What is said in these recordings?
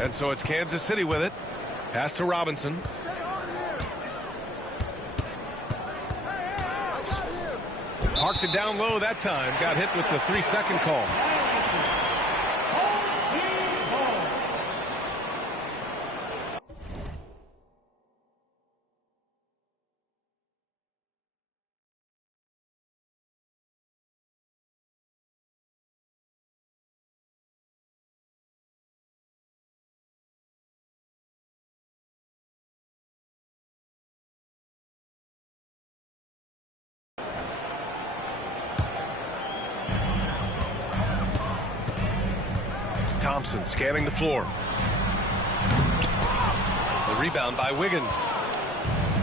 And so it's Kansas City with it. Pass to Robinson. Parked it down low that time. Got hit with the 3-second call. Thompson scanning the floor. The rebound by Wiggins.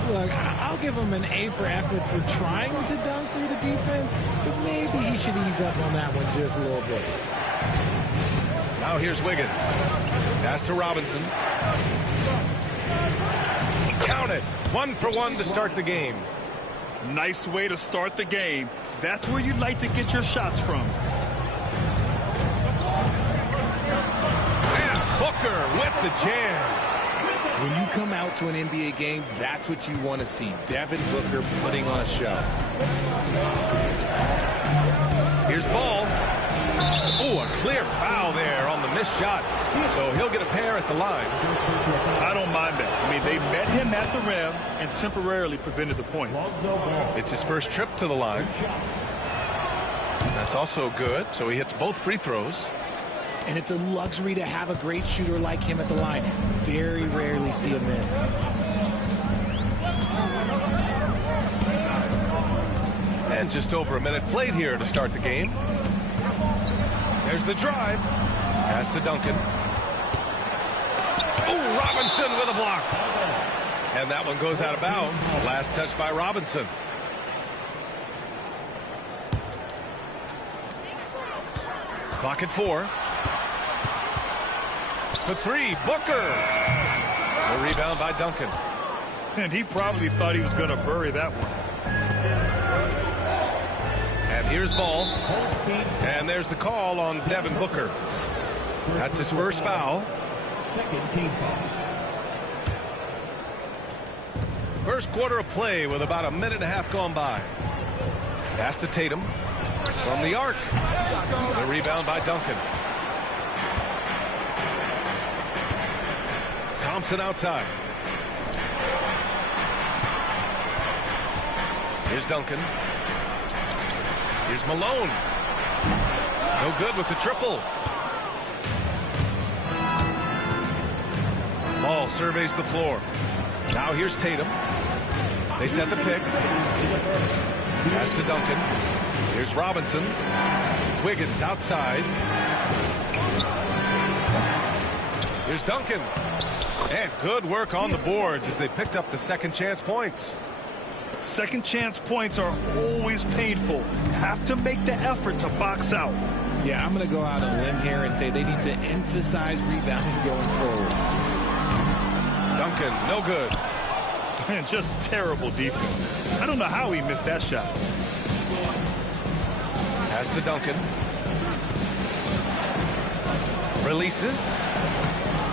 Look, I'll give him an A for effort for trying to dunk through the defense, but maybe he should ease up on that one just a little bit. Now here's Wiggins. Pass to Robinson. Count it. 1 for 1 to start the game. Nice way to start the game. That's where you'd like to get your shots from. Booker with the jam. When you come out to an NBA game, that's what you want to see. Devin Booker putting on a show. Here's Ball. Oh, a clear foul there on the missed shot. So he'll get a pair at the line. I don't mind that. I mean, they met him at the rim and temporarily prevented the points. It's his first trip to the line. That's also good. So he hits both free throws. And it's a luxury to have a great shooter like him at the line. Very rarely see a miss. And just over a minute played here to start the game. There's the drive. Pass to Duncan. Oh, Robinson with a block. And that one goes out of bounds. Last touch by Robinson. Clock at 4. For 3, Booker. A rebound by Duncan. And he probably thought he was going to bury that one. And here's Ball. And there's the call on Devin Booker. That's his first foul. Second team foul. First quarter of play with about a minute and a half gone by. Pass to Tatum. From the arc. The rebound by Duncan. Thompson outside. Here's Duncan. Here's Malone. No good with the triple. Ball surveys the floor. Now here's Tatum. They set the pick. Pass to Duncan. Here's Robinson. Wiggins outside. Here's Duncan. And good work on the boards as they picked up the second chance points. Second chance points are always painful. Have to make the effort to box out. Yeah, I'm going to go out on a limb here and say they need to emphasize rebounding going forward. Duncan, no good. And just terrible defense. I don't know how he missed that shot. Pass to Duncan. Releases.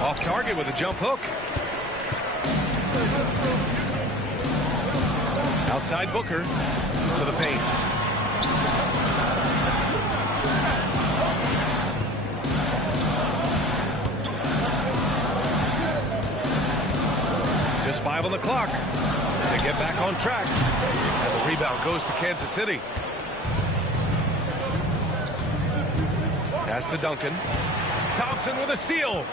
Off target with a jump hook. Outside Booker to the paint. Just 5 on the clock. They get back on track. And the rebound goes to Kansas City. Pass to Duncan. Thompson with a steal.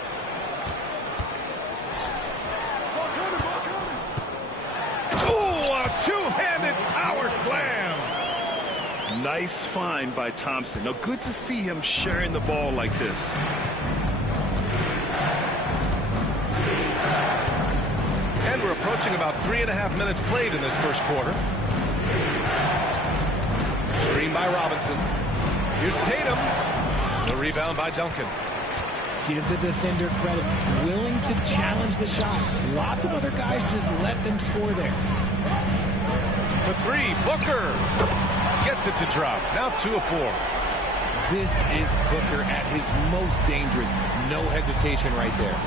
Two-handed power slam. Nice find by Thompson. Now, good to see him sharing the ball like this. And we're approaching about 3.5 minutes played in this first quarter. Screen by Robinson. Here's Tatum. The rebound by Duncan. Give the defender credit. Willing to challenge the shot. Lots of other guys just let them score there. For 3, Booker gets it to drop. Now 2 of 4. This is Booker at his most dangerous. No hesitation right there.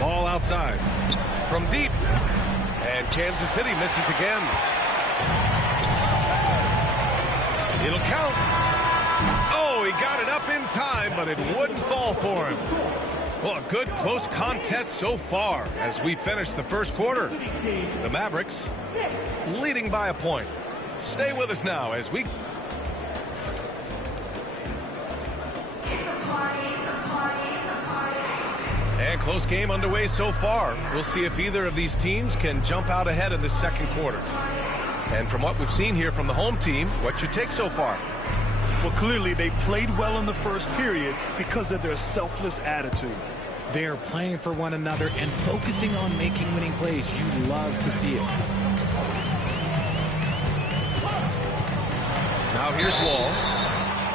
Ball outside. From deep. And Kansas City misses again. It'll count. Oh, he got it up in time, but it wouldn't fall for him. Well, a good close contest so far as we finish the first quarter. The Mavericks leading by a point. Stay with us now as we... And close game underway so far. We'll see if either of these teams can jump out ahead in the second quarter. And from what we've seen here from the home team, what's your take so far? Well, clearly they played well in the first period because of their selfless attitude. They are playing for one another and focusing on making winning plays. You love to see it. Now here's Wall.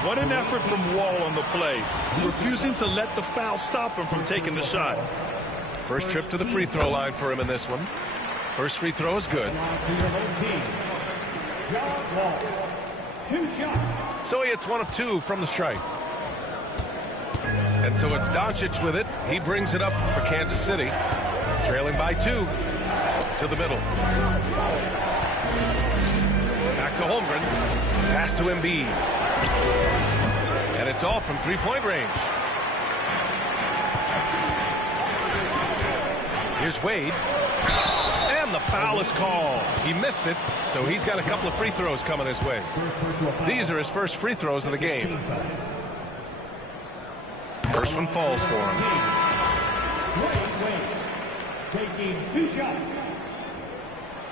What an effort from Wall on the play, refusing to let the foul stop him from taking the shot. First trip to the free throw line for him in this one. First free throw is good. So he hits 1 of 2 from the strike. And so it's Doncic with it. He brings it up for Kansas City. Trailing by 2. To the middle. Back to Holmgren. Pass to Embiid. And it's off from three-point range. Here's Wade. And the foul is called. He missed it, so he's got a couple of free throws coming his way. These are his first free throws of the game. First one falls for him. Taking 2 shots.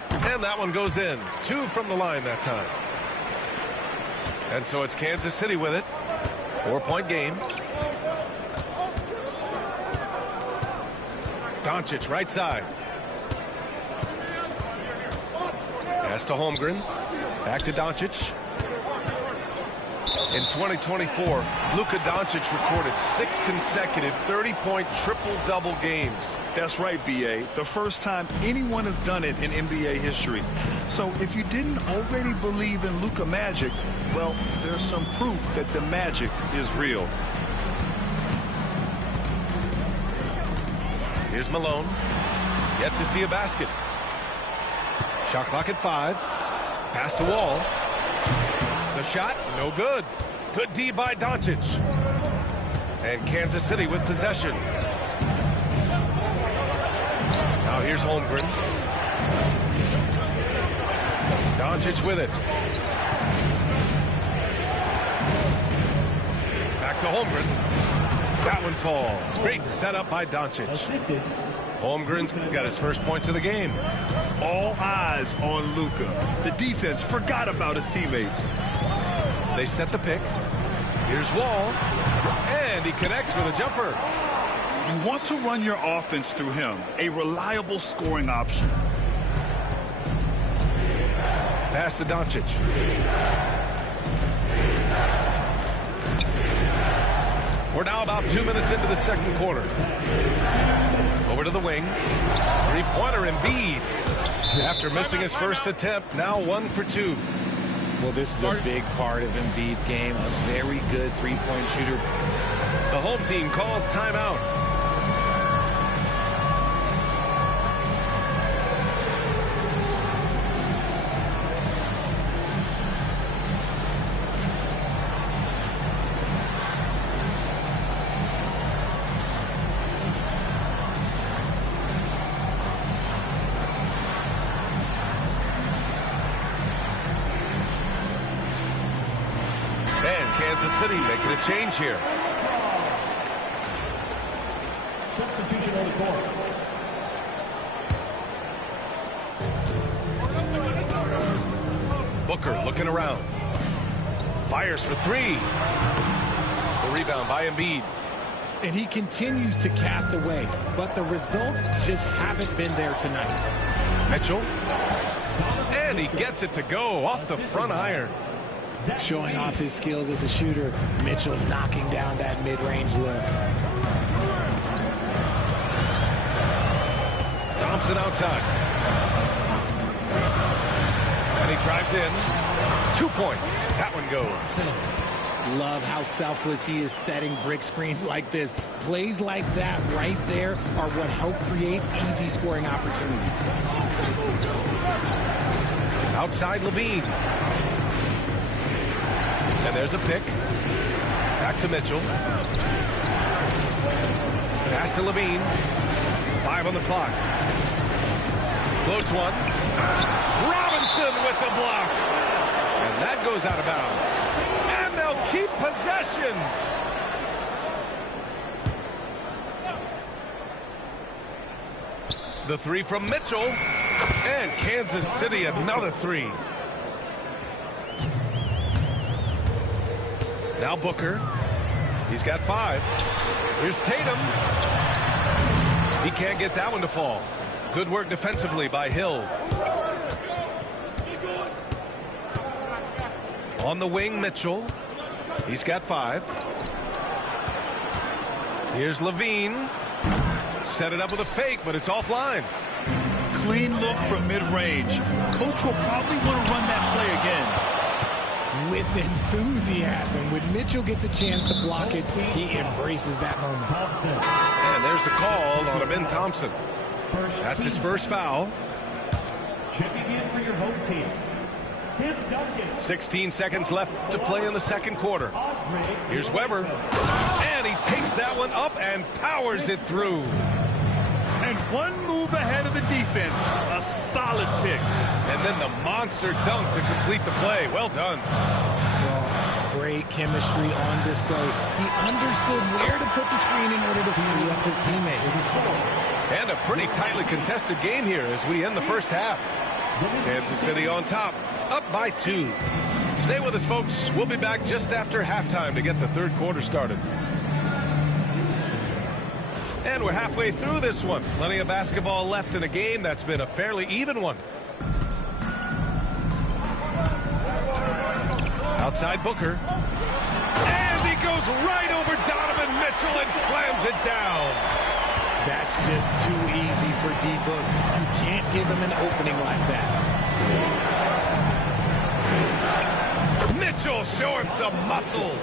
And that one goes in. 2 from the line that time. And so it's Kansas City with it. 4-point game. Doncic right side. Pass to Holmgren. Back to Doncic. In 2024, Luka Doncic recorded 6 consecutive 30-point triple-double games. That's right, B.A. The first time anyone has done it in NBA history. So if you didn't already believe in Luka magic, well, there's some proof that the magic is real. Here's Malone. Yet to see a basket. Shot clock at 5. Pass to Wall. The shot, no good. Good D by Doncic. And Kansas City with possession. Now here's Holmgren. Doncic with it. Back to Holmgren. That one falls. Great setup by Doncic. Holmgren's got his first points of the game. All eyes on Luka. The defense forgot about his teammates. They set the pick. Here's Wall. And he connects with a jumper. You want to run your offense through him, a reliable scoring option. Pass to Doncic. We're now about 2 minutes into the second quarter. Over to the wing. Three-pointer Embiid. After missing his first attempt, now 1 for 2. Well, this is a big part of Embiid's game. A very good three-point shooter. The home team calls timeout. Kansas City making a change here. Substitution on the court. Booker looking around. Fires for 3. The rebound by Embiid. And he continues to cast away, but the results just haven't been there tonight. Mitchell. And he gets it to go off the front iron. Showing off his skills as a shooter. Mitchell knocking down that mid-range look. Thompson outside. And he Drives in. 2 points. That one goes. Love how selfless he is setting brick screens like this. Plays like that right there are what help create easy scoring opportunities. Outside Levine. And there's a pick. Back to Mitchell. Pass to Levine. 5 on the clock. Floats one. Robinson with the block. And that goes out of bounds. And they'll keep possession. The three from Mitchell. And Kansas City another three. Now Booker. He's got 5. Here's Tatum. He can't get that one to fall. Good work defensively by Hill. On the wing, Mitchell. He's got 5. Here's Levine. Set it up with a fake, but it's offline. Clean look from mid-range. Coach will probably want to run that play again. With enthusiasm. When Mitchell gets a chance to block it, he embraces that moment. And there's the call on Ben Thompson. That's his first foul. Checking in for your home team, Tim Duncan. 16 seconds left to play in the second quarter. Here's Weber. And he takes that one up and powers it through. And one move ahead of the defense. A solid pick. And then the monster dunk to complete the play. Well done. Well, great chemistry on display. He understood where to put the screen in order to free up his teammate. And a pretty tightly contested game here as we end the first half. Kansas City on top, up by 2. Stay with us, folks. We'll be back just after halftime to get the third quarter started. And we're halfway through this one. Plenty of basketball left in a game that's been a fairly even one. Outside Booker. And he goes right over Donovan Mitchell and slams it down. That's just too easy for D-Book. You can't give him an opening like that. Mitchell showing some muscle.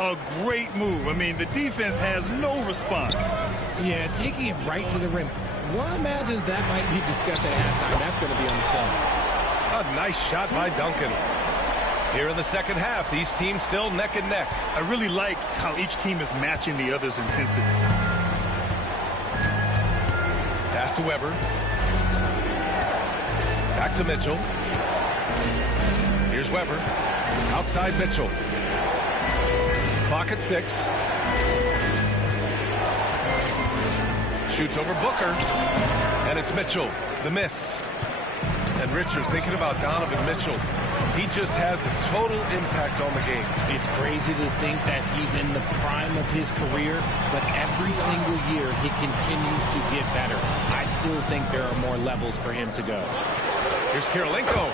A great move. I mean, the defense has no response. Yeah, taking it right to the rim. One imagines that might be discussed at halftime. That's going to be on the film. A nice shot by Duncan. Here in the second half, these teams still neck and neck. I really like how each team is matching the other's intensity. Pass to Weber. Back to Mitchell. Here's Weber. Outside Mitchell. Clock at 6. Shoots over Booker. And it's Mitchell. The miss. And Richard, thinking about Donovan Mitchell, he just has a total impact on the game. It's crazy to think that he's in the prime of his career, but every single year he continues to get better. I still think there are more levels for him to go. Here's Kirilenko.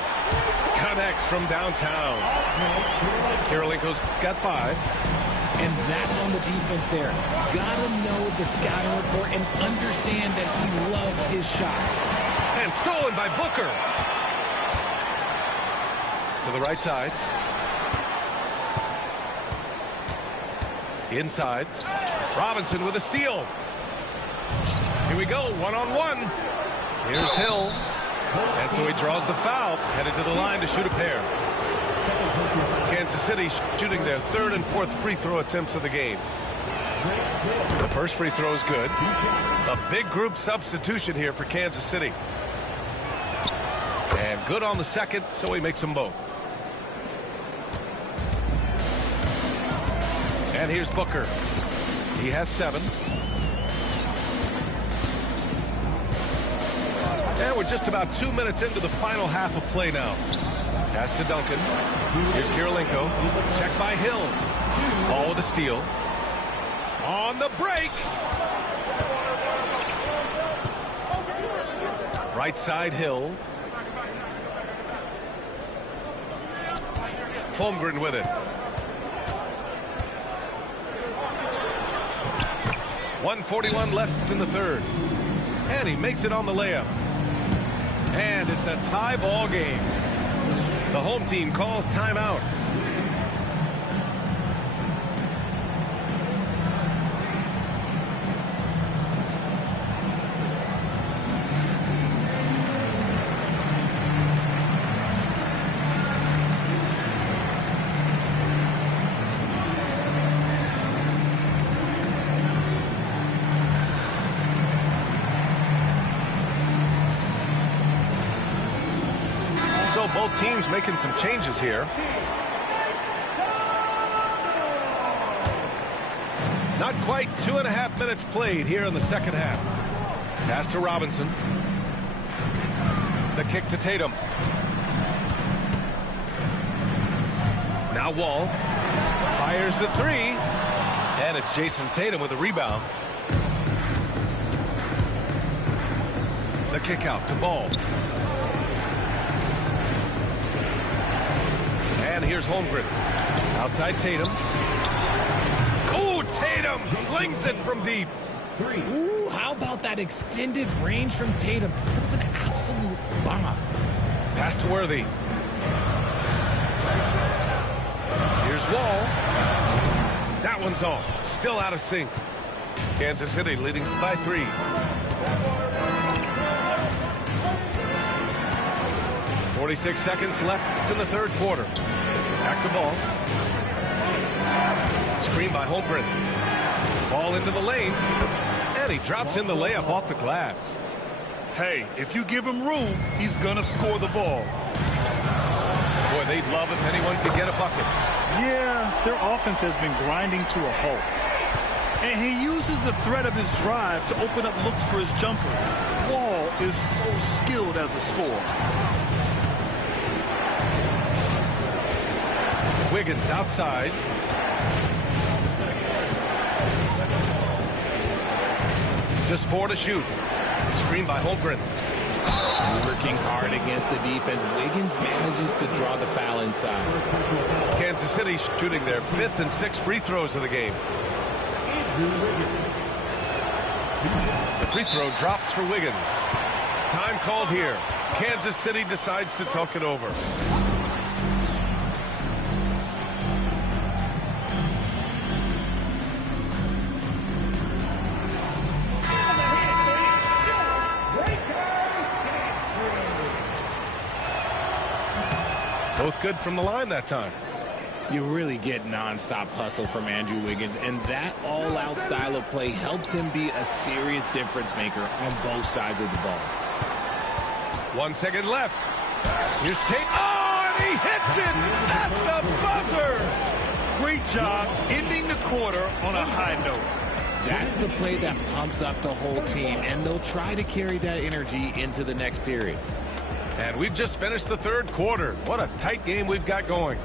Connects from downtown. Kirilenko's got 5. And that's on the defense there. Gotta know the scouting report and understand that he loves his shot. And stolen by Booker. To the right side. Inside. Robinson with a steal. Here we go, one-on-one. Here's Hill. And so he draws the foul, headed to the line to shoot a pair. Kansas City shooting their 3rd and 4th free throw attempts of the game. The first free throw is good. A big group substitution here for Kansas City. And good on the second, so he makes them both. And here's Booker. He has 7. And we're just about 2 minutes into the final half of play now. Pass to Duncan. Here's Kirilenko. Checked by Hill. Ball with a steal. On the break. Right side Hill. Holmgren with it. 1:41 left in the third. And he makes it on the layup. And it's a tie ball game. The home team calls timeout. So both teams making some changes here. Not quite 2.5 minutes played here in the second half. Pass to Robinson. The kick to Tatum. Now Wall. Fires the three. And it's Jason Tatum with a rebound. The kick out to Ball. And here's Holmgren. Outside Tatum. Oh, Tatum slings it from deep. Ooh, how about that extended range from Tatum? That was an absolute bomb. Pass to Worthy. Here's Wall. That one's off. Still out of sync. Kansas City leading by 3. .46 seconds left in the third quarter. Back to Ball. Screen by Holmgren. Ball into the lane. And he drops in the layup off the glass. Hey, if you give him room, he's going to score the ball. Boy, they'd love if anyone could get a bucket. Yeah, their offense has been grinding to a halt. And he uses the threat of his drive to open up looks for his jumper. Wall is so skilled as a scorer. Wiggins outside. Just 4 to shoot. Screen by Holmgren. Working hard against the defense. Wiggins manages to draw the foul inside. Kansas City shooting their 5th and 6th free throws of the game. The free throw drops for Wiggins. Time called here. Kansas City decides to talk it over. Both good from the line that time. You really get nonstop hustle from Andrew Wiggins, and that all-out style of play helps him be a serious difference maker on both sides of the ball. 1 second left. Here's Tate. Oh, and he hits it at the buzzer. Great job ending the quarter on a high note. That's the play that pumps up the whole team, and they'll try to carry that energy into the next period. And we've just finished the third quarter. What a tight game we've got going.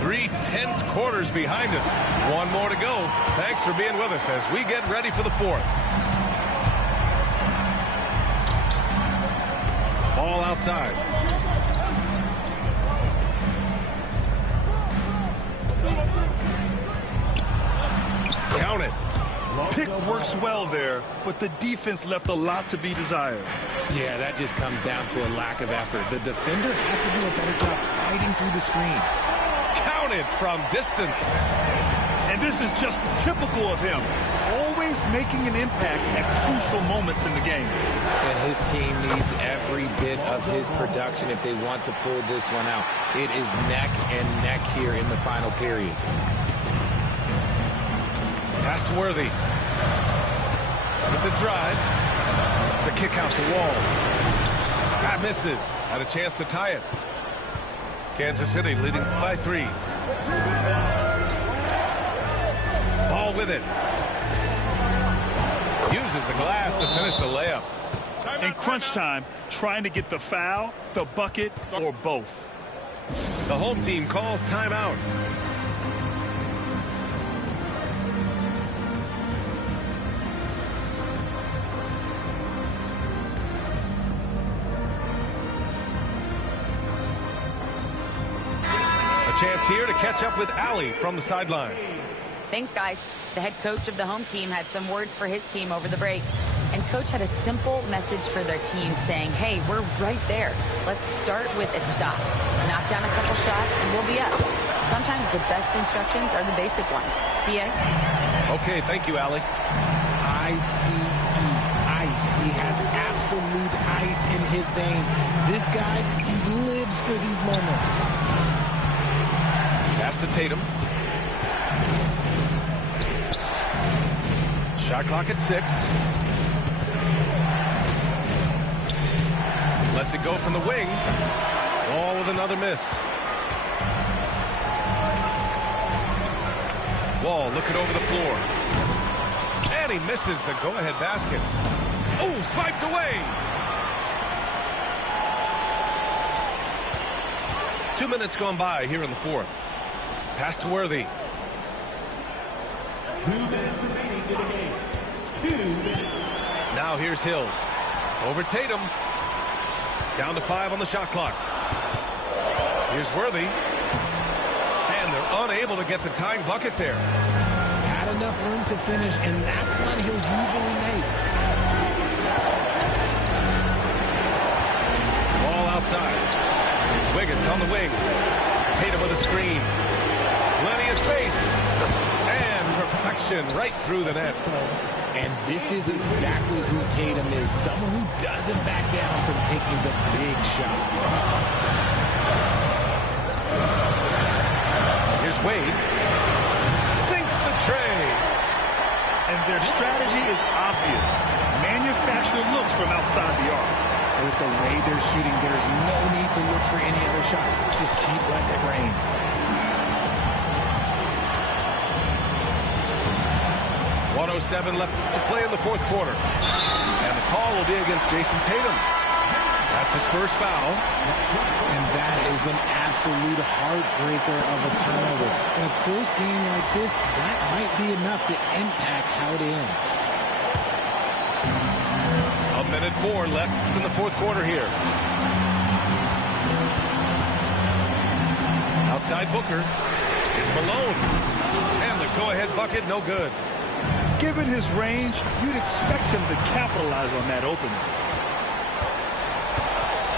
Three tense quarters behind us. One more to go. Thanks for being with us as we get ready for the fourth. Ball outside. Count it. Pick works well there, but the defense left a lot to be desired. Yeah, that just comes down to a lack of effort. The defender has to do a better job fighting through the screen. Counted from distance. And this is just typical of him. Always making an impact at crucial moments in the game. And his team needs every bit of his production if they want to pull this one out. It is neck and neck here in the final period. Pass to Worthy. With the drive. The kick out to Wall. That misses. Had a chance to tie it. Kansas City leading by 3. Ball with it. Uses the glass to finish the layup. In crunch time, trying to get the foul, the bucket, or both. The home team calls timeout. Chance here to catch up with Allie from the sideline. Thanks, guys. The head coach of the home team had some words for his team over the break. And coach had a simple message for their team saying, hey, we're right there. Let's start with a stop. Knock down a couple shots and we'll be up. Sometimes the best instructions are the basic ones. B.A.? Okay, thank you, Allie. I-C-E, ice. He has absolute ice in his veins. This guy, he lives for these moments. Pass to Tatum. Shot clock at 6. Lets it go from the wing. Wall with another miss. Wall looking over the floor. And he misses the go-ahead basket. Oh, swiped away. 2 minutes gone by here in the fourth. Pass to Worthy. 2 minutes remaining in the game. 2 minutes. Now here's Hill. Over Tatum. Down to 5 on the shot clock. Here's Worthy. And they're unable to get the tying bucket there. Had enough room to finish, and that's one he'll usually make. Ball outside. It's Wiggins on the wing. Tatum with a screen. Plenty of space. And perfection right through the net. And this is exactly who Tatum is. Someone who doesn't back down from taking the big shots. Here's Wade. Sinks the tray. And their strategy is obvious. Manufacture looks from outside the arc. With the way they're shooting, there's no need to look for any other shot. Just keep letting it rain. .107 left to play in the fourth quarter. And the call will be against Jason Tatum. That's his first foul. And that is an absolute heartbreaker of a turnover. In a close game like this, that might be enough to impact how it ends. 1:04 left in the fourth quarter here. Outside Booker is Malone. And the go-ahead bucket, no good. Given his range, you'd expect him to capitalize on that opening.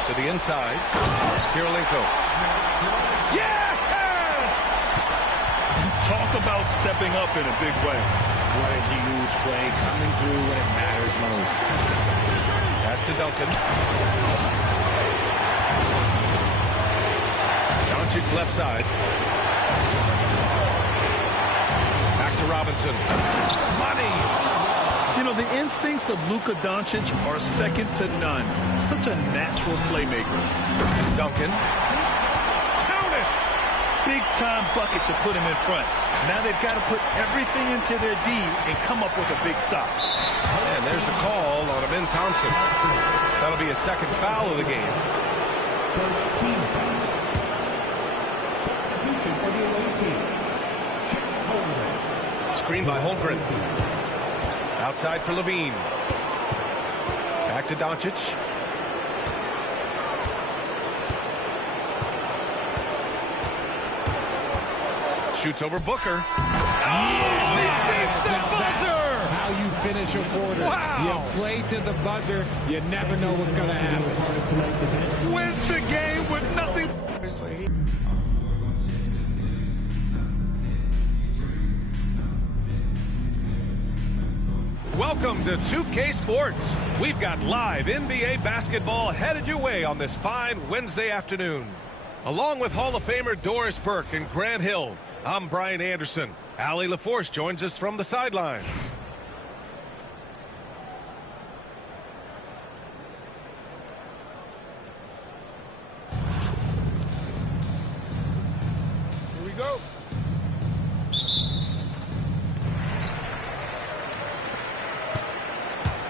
To the inside. Kirilenko. Yes! Talk about stepping up in a big way. What a huge play coming through when it matters most. Pass to Duncan. Doncic left side. Back to Robinson. Money! You know, the instincts of Luka Doncic are second to none. Such a natural playmaker. Duncan. Count it! Big-time bucket to put him in front. Now they've got to put everything into their D and come up with a big stop. And there's the call on Amin Thompson. That'll be a second foul of the game. First team foul. Substitution for the away team. Chet Holmgren. Screen by Holmgren. Outside for Levine. Back to Doncic. Shoots over Booker. He beats the buzzer! How you finish a quarter. Wow. You play to the buzzer. You never know what's going to happen. Wins the game with nothing. Welcome to 2K Sports. We've got live NBA basketball headed your way on this fine Wednesday afternoon. Along with Hall of Famer Doris Burke and Grant Hill, I'm Brian Anderson. Allie LaForce joins us from the sidelines. Here we go.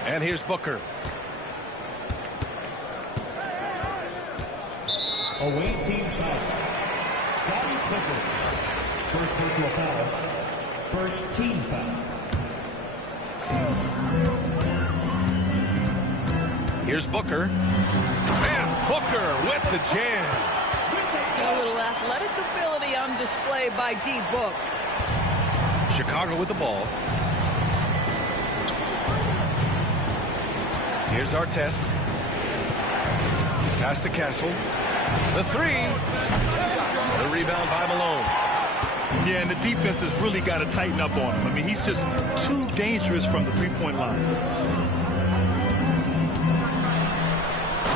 And here's Booker. Away team foul. Scottie Pippen. First personal foul. First team foul. Here's Booker. And Booker with the jam. A little athletic ability on display by D. Book. Chicago with the ball. Here's our test. Pass to Castle. The three. The rebound by Malone. Yeah, and the defense has really got to tighten up on him. I mean, he's just too dangerous from the three-point line.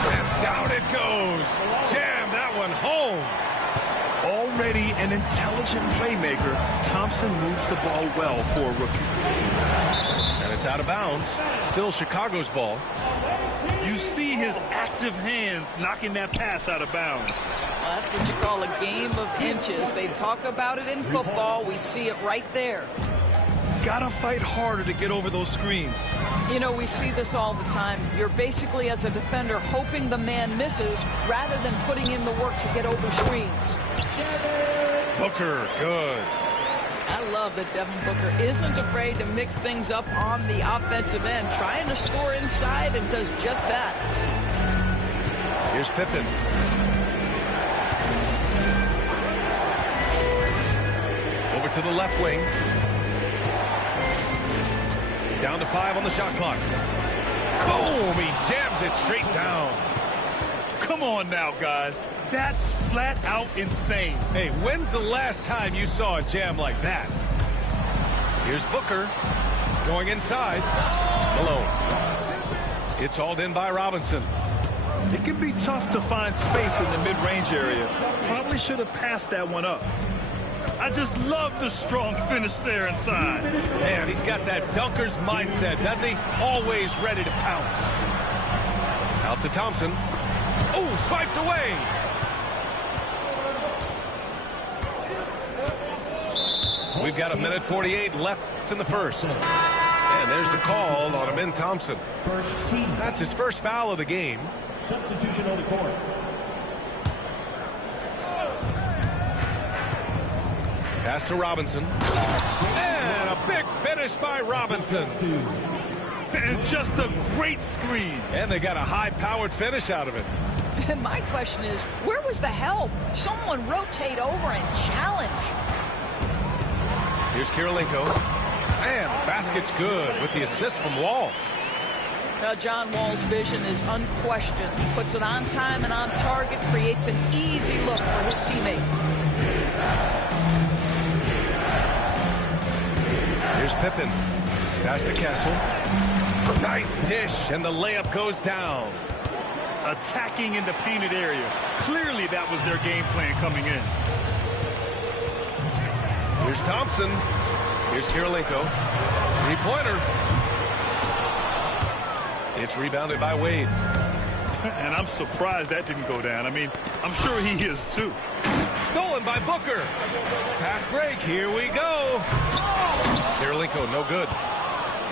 And down it goes. Jam that one home. Already an intelligent playmaker, Thompson moves the ball well for a rookie. And it's out of bounds. Still Chicago's ball. You see his active hands knocking that pass out of bounds. Well, that's what you call a game of inches. They talk about it in football. We see it right there. Gotta fight harder to get over those screens. You know, we see this all the time. You're basically, as a defender, hoping the man misses rather than putting in the work to get over screens. Booker, good. I love that Devin Booker isn't afraid to mix things up on the offensive end, trying to score inside, and does just that. Here's Pippen. Over to the left wing. Down to 5 on the shot clock. Boom! He jams it straight down. Come on now, guys. That's flat out insane. Hey, when's the last time you saw a jam like that? Here's Booker going inside. Malone. It's hauled in by Robinson. It can be tough to find space in the mid-range area. Probably should have passed that one up. I just love the strong finish there inside. Man, he's got that dunker's mindset, doesn't he? Always ready to pounce. Out to Thompson. Oh, swiped away. We've got 1:48 left in the first. And there's the call on Amin Thompson. First team. That's his first foul of the game. Substitution on the court. Pass to Robinson. And a big finish by Robinson. And just a great screen. And they got a high-powered finish out of it. And my question is, where was the help? Someone rotate over and challenge. Here's Kirilenko. And the basket's good with the assist from Wall. Now, John Wall's vision is unquestioned. He puts it on time and on target, creates an easy look for his teammate. Here's Pippen. Pass to Castle. Nice dish, and the layup goes down. Attacking in the painted area. Clearly that was their game plan coming in. Here's Thompson. Here's Kirilenko. Three-pointer. It's rebounded by Wade. And I'm surprised that didn't go down. I mean, I'm sure he is too. Stolen by Booker. Fast break. Here we go. Kirilenko, no good.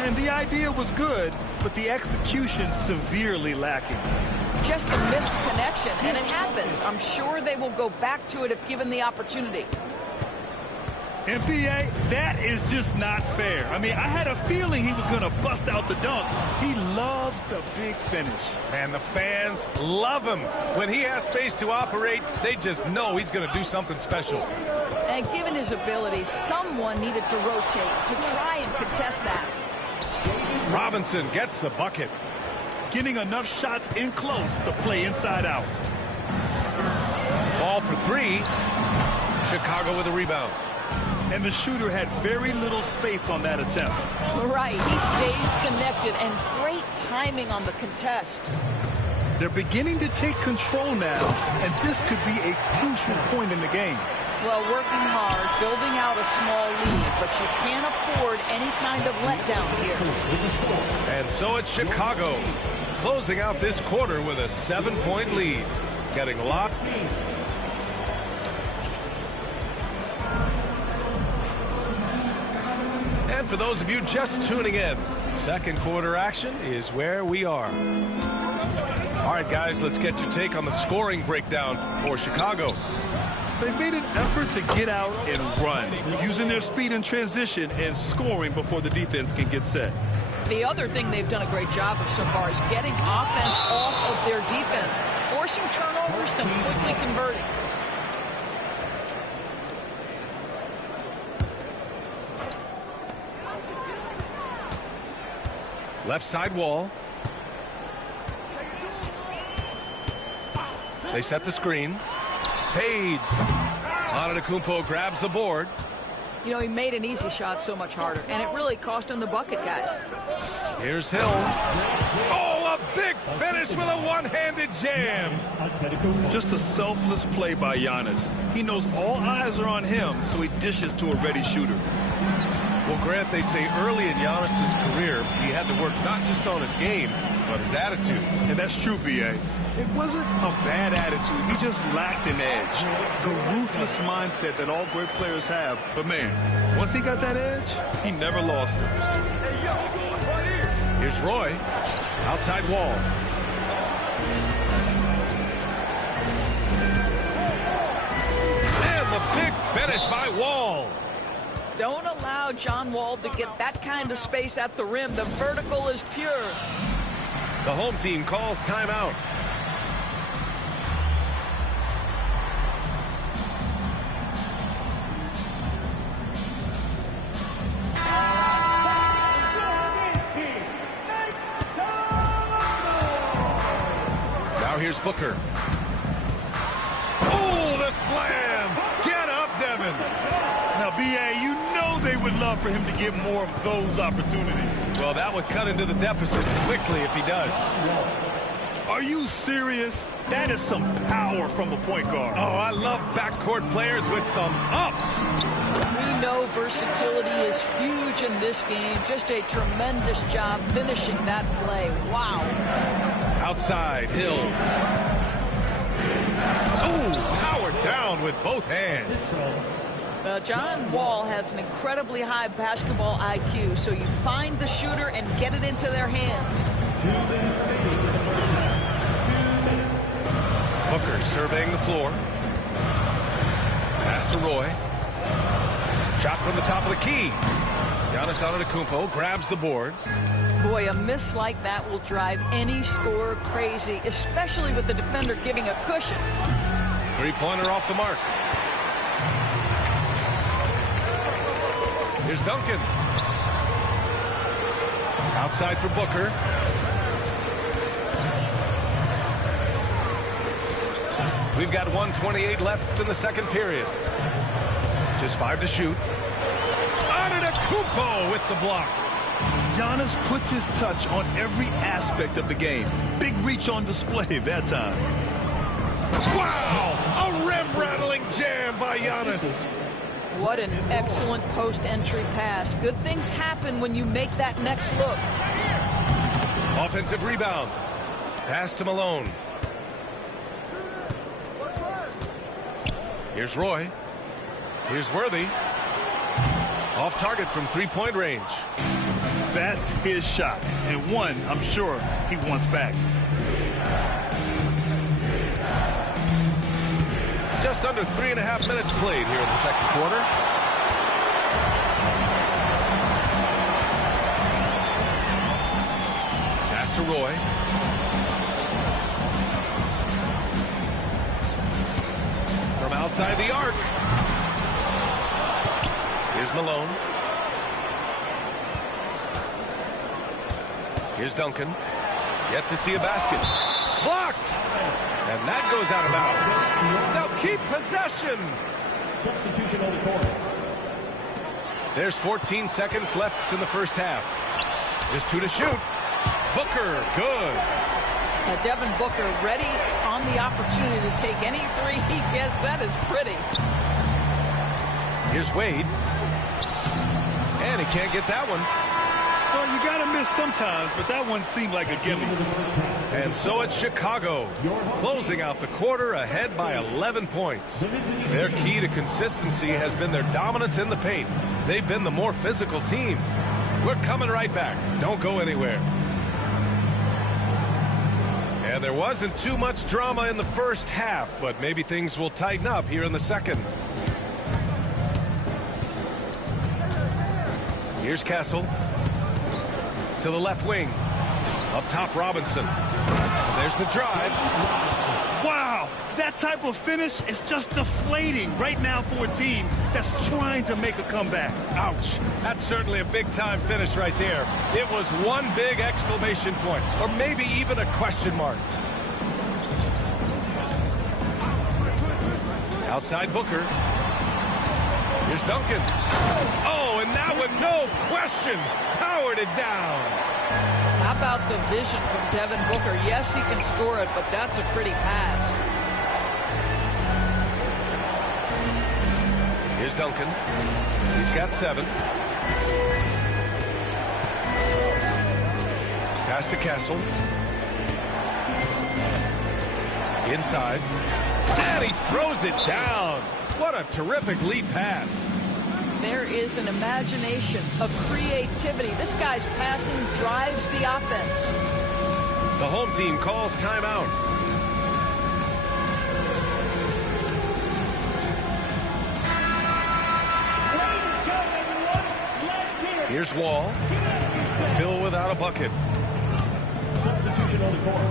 And the idea was good, but the execution severely lacking. Just a missed connection, and it happens. I'm sure they will go back to it if given the opportunity. NBA, that is just not fair. I mean, I had a feeling he was going to bust out the dunk. He loves the big finish. Man, the fans love him. When he has space to operate, they just know he's going to do something special. And given his ability, someone needed to rotate to try and contest that. Robinson gets the bucket. Getting enough shots in close to play inside out. Ball for three. Chicago with a rebound. And the shooter had very little space on that attempt. Right, he stays connected, and great timing on the contest. They're beginning to take control now, and this could be a crucial point in the game. Well, working hard, building out a small lead, but you can't afford any kind of letdown here. And so it's Chicago, closing out this quarter with a 7-point lead. Getting a lot. And for those of you just tuning in, second quarter action is where we are. All right, guys, let's get your take on the scoring breakdown for Chicago. They've made an effort to get out and run, using their speed in transition and scoring before the defense can get set. The other thing they've done a great job of so far is getting offense off of their defense, forcing turnovers and quickly converting. Left side wall. They set the screen. Fades. Antetokounmpo grabs the board. You know, he made an easy shot so much harder, and it really cost him the bucket, guys. Here's Hill. Oh, a big finish with a one-handed jam. Just a selfless play by Giannis. He knows all eyes are on him, so he dishes to a ready shooter. Well, Grant, they say early in Giannis's career, he had to work not just on his game, but his attitude. And that's true, B.A. It wasn't a bad attitude. He just lacked an edge. The ruthless mindset that all great players have. But, man, once he got that edge, he never lost it. Here's Roy. Outside wall. And the big finish by Wall. Don't allow John Wall to get that kind of space at the rim. The vertical is pure. The home team calls timeout. Now here's Booker. Oh, the slam! Get up, Devin! Now, B.A., you know they would love for him to get more of those opportunities. Well, that would cut into the deficit quickly if he does. Are you serious? That is some power from a point guard. Oh, I love backcourt players with some ups. We know versatility is huge in this game. Just a tremendous job finishing that play. Wow. Outside, Hill. Oh, powered down with both hands. John Wall has an incredibly high basketball IQ, so you find the shooter and get it into their hands. Booker surveying the floor. Pass to Roy. Shot from the top of the key. Giannis Antetokounmpo grabs the board. Boy, a miss like that will drive any scorer crazy, especially with the defender giving a cushion. Three-pointer off the mark. Here's Duncan. Outside for Booker. We've got 1:28 left in the second period. Just 5 to shoot. Antetokounmpo with the block. Giannis puts his touch on every aspect of the game. Big reach on display that time. Wow! A rim-rattling jam by Giannis. What an excellent post-entry pass. Good things happen when you make that next look. Offensive rebound. Pass to Malone. Here's Roy. Here's Worthy. Off target from three-point range. That's his shot, and one I'm sure he wants back. Just under 3.5 minutes played here in the second quarter. Pass to Roy. From outside the arc. Here's Malone. Here's Duncan. Yet to see a basket. Blocked! And that goes out of bounds. Now keep possession. Substitution on the court. There's 14 seconds left in the first half. Just 2 to shoot. Booker, good. Devin Booker ready on the opportunity to take any three he gets. That is pretty. Here's Wade. And he can't get that one. Well, you got to miss sometimes, but that one seemed like a gimme. And so it's Chicago, closing out the quarter ahead by 11 points. Their key to consistency has been their dominance in the paint. They've been the more physical team. We're coming right back. Don't go anywhere. And there wasn't too much drama in the first half, but maybe things will tighten up here in the second. Here's Kessel. To the left wing. Up top, Robinson. And there's the drive. Wow, that type of finish is just deflating right now for a team that's trying to make a comeback. Ouch. That's certainly a big-time finish right there. It was one big exclamation point, or maybe even a question mark. Outside Booker. Here's Duncan. Oh, and that one, no question, powered it down. How about the vision from Devin Booker? Yes, he can score it, but that's a pretty pass. Here's Duncan. He's got 7. Pass to Castle. Inside. And he throws it down. What a terrific lead pass. There is an imagination, a creativity. This guy's passing drives the offense. The home team calls timeout. Here's Wall. Still without a bucket. Substitution on the court.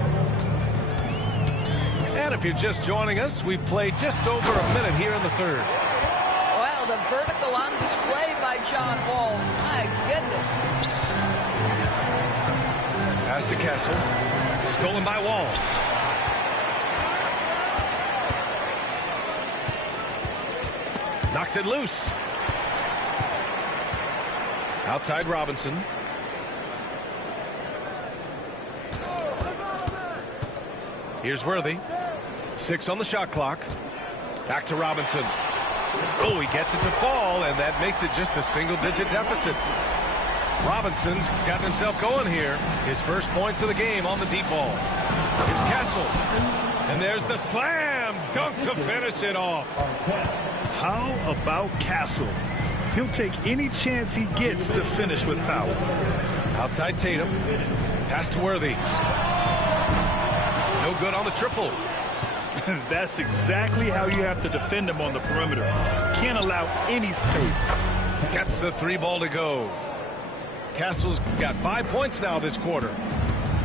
And if you're just joining us, we played just over a minute here in the third. Well, the vertical on display by John Wall. My goodness. Pass to Castle. Stolen by Wall. Knocks it loose. Outside Robinson. Here's Worthy. 6 on the shot clock. Back to Robinson. Oh, he gets it to fall, and that makes it just a single-digit deficit. Robinson's gotten himself going here. His first point to the game on the deep ball. Here's Castle. And there's the slam dunk to finish it off. How about Castle? He'll take any chance he gets to finish with power. Outside Tatum. Pass to Worthy. No good on the triple. That's exactly how you have to defend him on the perimeter. Can't allow any space. Gets the 3 ball to go. Castle's got 5 points now this quarter.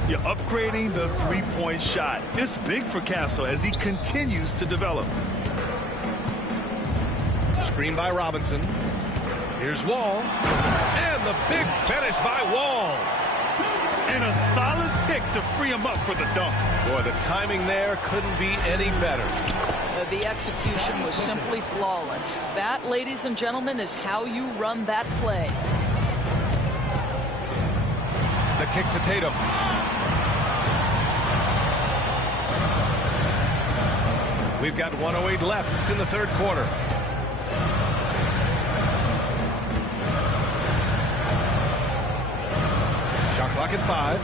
You're upgrading the 3-point shot. It's big for Castle as he continues to develop. Screen by Robinson. Here's Wall. And the big finish by Wall. And a solid pick to free him up for the dunk. Boy, the timing there couldn't be any better. The execution was simply flawless. That, ladies and gentlemen, is how you run that play. The kick to Tatum. We've got 1:08 left in the third quarter. Shot clock at 5.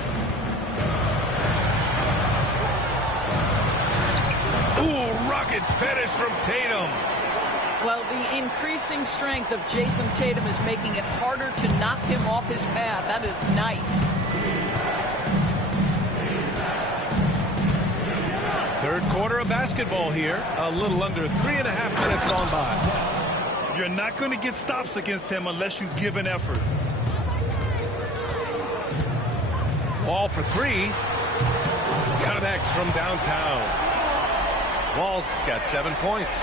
Ooh, rugged finish from Tatum. Well, the increasing strength of Jason Tatum is making it harder to knock him off his path. That is nice. Third quarter of basketball here. A little under 3.5 minutes gone by. You're not going to get stops against him unless you give an effort. Wall for 3. Connects from downtown. Wall's got 7 points.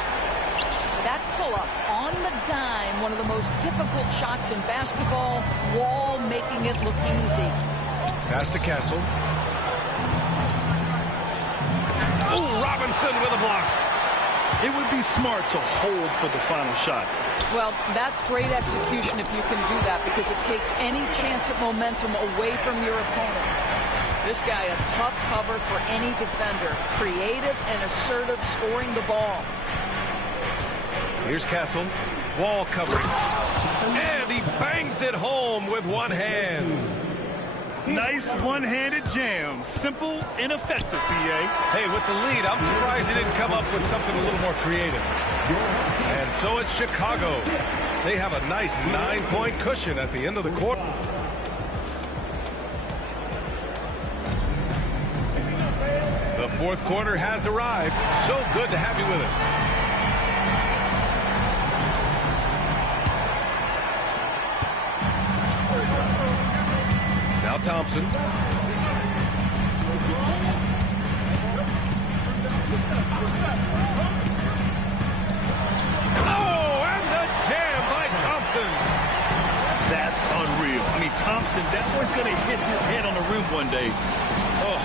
That pull-up on the dime, one of the most difficult shots in basketball. Wall making it look easy. Pass to Castle. Ooh, Robinson with a block. It would be smart to hold for the final shot. Well, that's great execution if you can do that, because it takes any chance at momentum away from your opponent. This guy, a tough cover for any defender. Creative and assertive, scoring the ball. Here's Castle. Wall covering. And he bangs it home with one hand. Nice one-handed jam. Simple and effective, PA. Hey, with the lead, I'm surprised he didn't come up with something a little more creative. And so it's Chicago. They have a nice 9-point cushion at the end of the quarter. The fourth quarter has arrived. So good to have you with us. Now Thompson. Oh, and the jam by Thompson. That's unreal. I mean, Thompson, that boy's going to hit his head on the rim one day. Oh.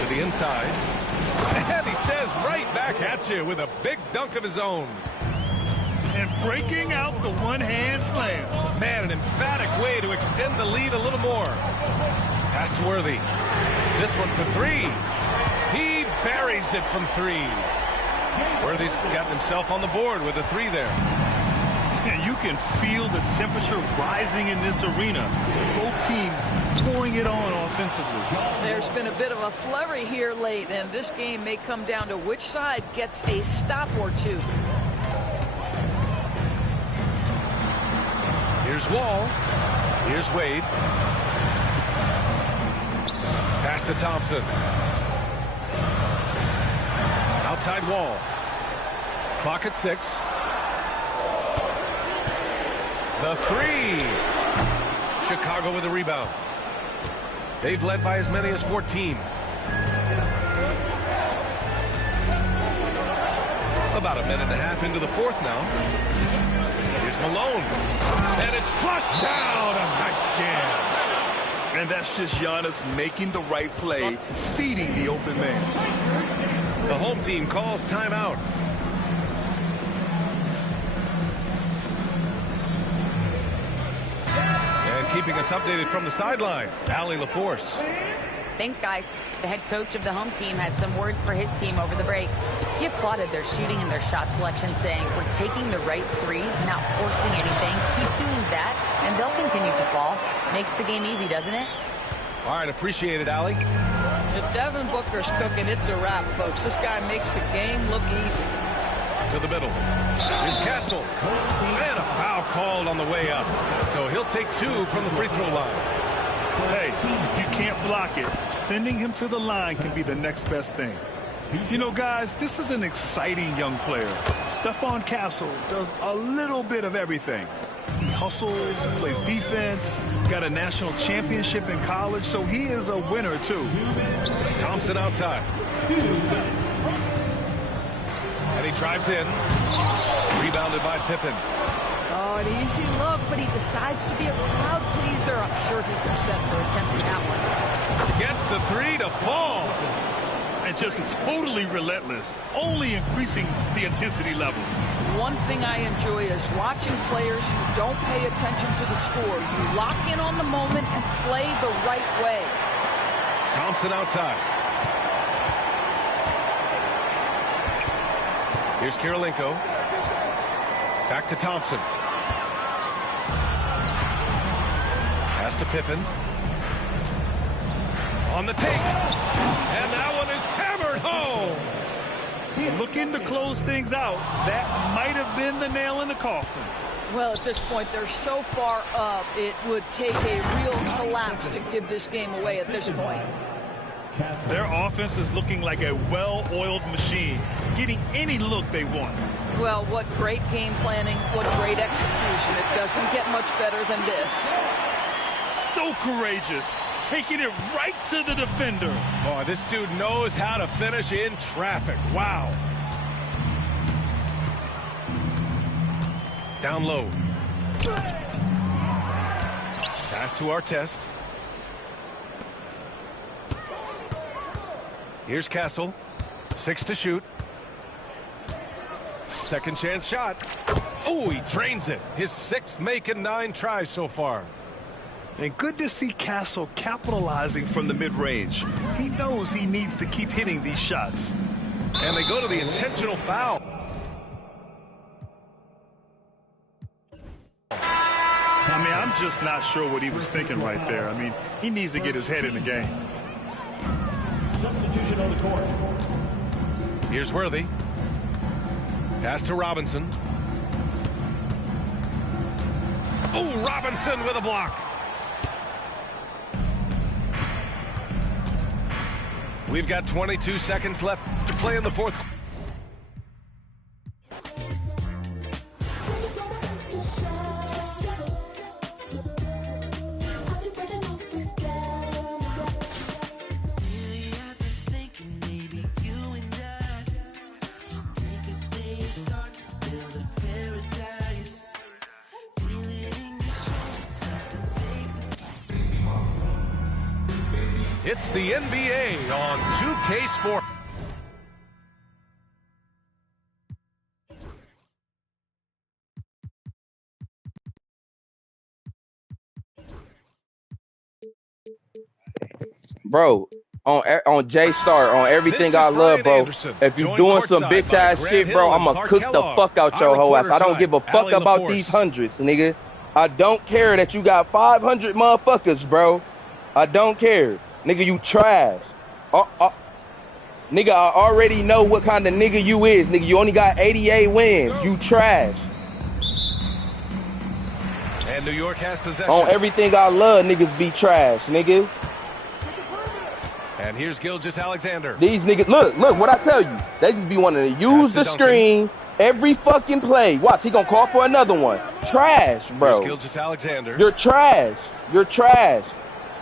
To the inside. And he says right back at you with a big dunk of his own. And breaking out the one-hand slam. Man, an emphatic way to extend the lead a little more. Pass to Worthy. This one for three. He buries it from three. Worthy's gotten himself on the board with a three there. And you can feel the temperature rising in this arena. Both teams pouring it on offensively. There's been a bit of a flurry here late, and this game may come down to which side gets a stop or two. Here's Wall. Here's Wade. Pass to Thompson. Outside Wall. Clock at 6. The three. Chicago with a rebound. They've led by as many as 14. About a minute and a half into the fourth now. Here's Malone. And it's flushed down. A nice jam. And that's just Giannis making the right play, feeding the open man. The home team calls timeout. And keeping us updated from the sideline, Allie LaForce. Thanks, guys. The head coach of the home team had some words for his team over the break. He applauded their shooting and their shot selection, saying, "We're taking the right threes, not forcing anything. Keep doing that, and they'll continue to fall." Makes the game easy, doesn't it? All right, appreciate it, Allie. If Devin Booker's cooking, it's a wrap, folks. This guy makes the game look easy. To the middle. Here's Kessel. And a foul called on the way up. So he'll take 2 from the free throw line. Hey, if you can't block it, sending him to the line can be the next best thing. You know, guys, this is an exciting young player. Stephon Castle does a little bit of everything. He hustles, plays defense, got a national championship in college, so he is a winner, too. Thompson outside. And he drives in. Rebounded by Pippen. Oh, an easy look, but he decides to be a crowd pleaser. I'm sure he's upset for attempting that one. Gets the three to fall. And just totally relentless, only increasing the intensity level. One thing I enjoy is watching players who don't pay attention to the score. You lock in on the moment and play the right way. Thompson outside. Here's Kirilenko. Back to Thompson. Pass to Pippen. On the take. And that one is hammered home. Looking to close things out. That might have been the nail in the coffin. Well, at this point, they're so far up, it would take a real collapse to give this game away at this point. Their offense is looking like a well-oiled machine, getting any look they want. Well, what great game planning, what great execution. It doesn't get much better than this. So courageous, taking it right to the defender. Oh, this dude knows how to finish in traffic. Wow. Down low. Pass to Artest. Here's Castle. 6 to shoot. Second chance shot. Oh, he drains it. His 6th make and 9 tries so far. And good to see Castle capitalizing from the mid-range. He knows he needs to keep hitting these shots. And they go to the intentional foul. I mean, I'm just not sure what he was thinking right there. I mean, he needs to get his head in the game. Substitution on the court. Here's Worthy. Pass to Robinson. Oh, Robinson with a block. We've got 22 seconds left to play in the fourth. It's the NBA on 2K Sports. Bro, on J-Star, on everything I love, bro. If you doing some bitch-ass shit, bro, I'm going to cook the fuck out your whole ass. I don't give a fuck about these hundreds, nigga. I don't care that you got 500 motherfuckers, bro. I don't care. Nigga, you trash. Nigga, I already know what kind of nigga you is. Nigga, you only got 88 wins. You trash. And New York has possession. On everything I love, niggas be trash, nigga. And here's Gilgeous-Alexander. These niggas, look what I tell you. They just be wanting to use the screen every fucking play. Watch, he gonna call for another one. Trash, bro. Here's Gilgeous-Alexander. You're trash. You're trash.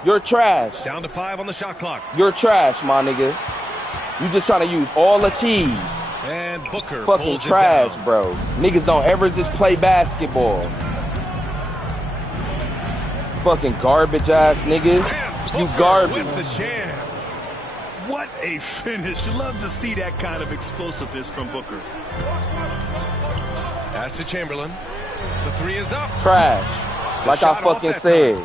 You're trash. Down to 5 on the shot clock. You're trash, my nigga. You just trying to use all the T's. And Booker fucking pulls trash, it down. bro. Niggas don't ever just play basketball. Fucking garbage ass niggas. You garbage. With the jam. What a finish. Love to see that kind of explosiveness from Booker. Pass to Chamberlain. The 3 is up. Trash. Like I fucking said.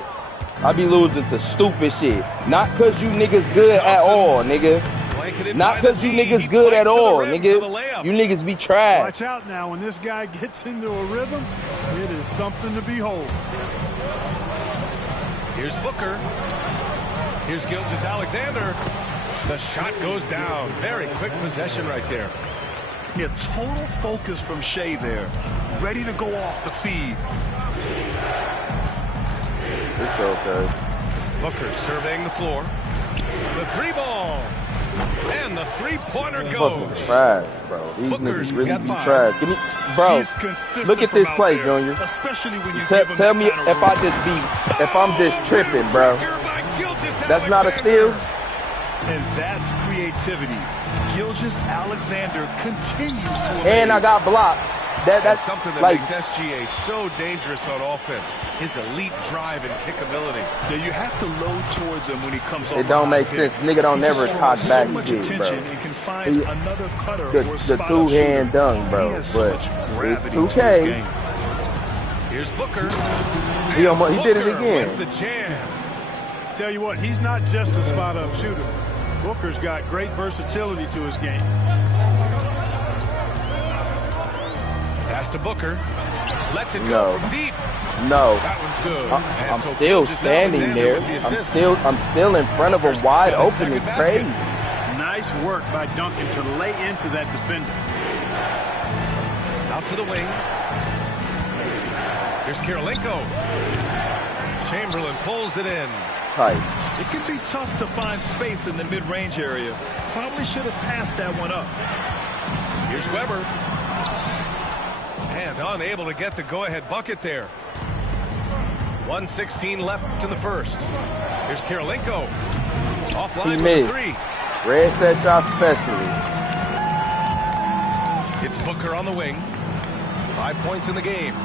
I be losing to stupid shit. Not cause you niggas good at all, nigga. Not cause you niggas good at all, nigga. You niggas be trash. Watch out now. When this guy gets into a rhythm, it is something to behold. Here's Booker. Here's Gilgeous-Alexander. The shot goes down. Very quick possession right there. Yeah, total focus from Shea there. Ready to go off the feed. It's okay. Booker surveying the floor. The 3-ball. And the 3-pointer goes. Fucking trash, bro. These Booker's niggas really got be 5. trash. Give me, bro. Look at this play, there, Junior. Especially when you Tell me if I'm just tripping, bro. That's not a steal. And that's creativity. Gilgeous-Alexander continues to amaze. And I got blocked. That's something that like, makes SGA so dangerous on offense. His elite drive and kick ability. Yeah, you have to load towards him when he comes off. It don't make sense. Nigga don't never talk back shit, bro. Can find another cutter The two-hand dunk, bro. But it's 2K. Here's Booker. He did it again. With the jam. Tell you what, he's not just a spot-up shooter. Booker's got great versatility to his game. Pass to Booker. Lets it go from deep. No. That one's good. I'm still standing there. I'm still in front of him wide open. It's crazy. Nice work by Duncan to lay into that defender. Out to the wing. Here's Karolinko. Chamberlain pulls it in. Tight. It can be tough to find space in the mid-range area. Probably should have passed that one up. Here's Weber. And unable to get the go-ahead bucket there. 1:16 left in the first. Here's Karolinko. Offline with the 3. Red set shot specialist. It's Booker on the wing. 5 points in the game.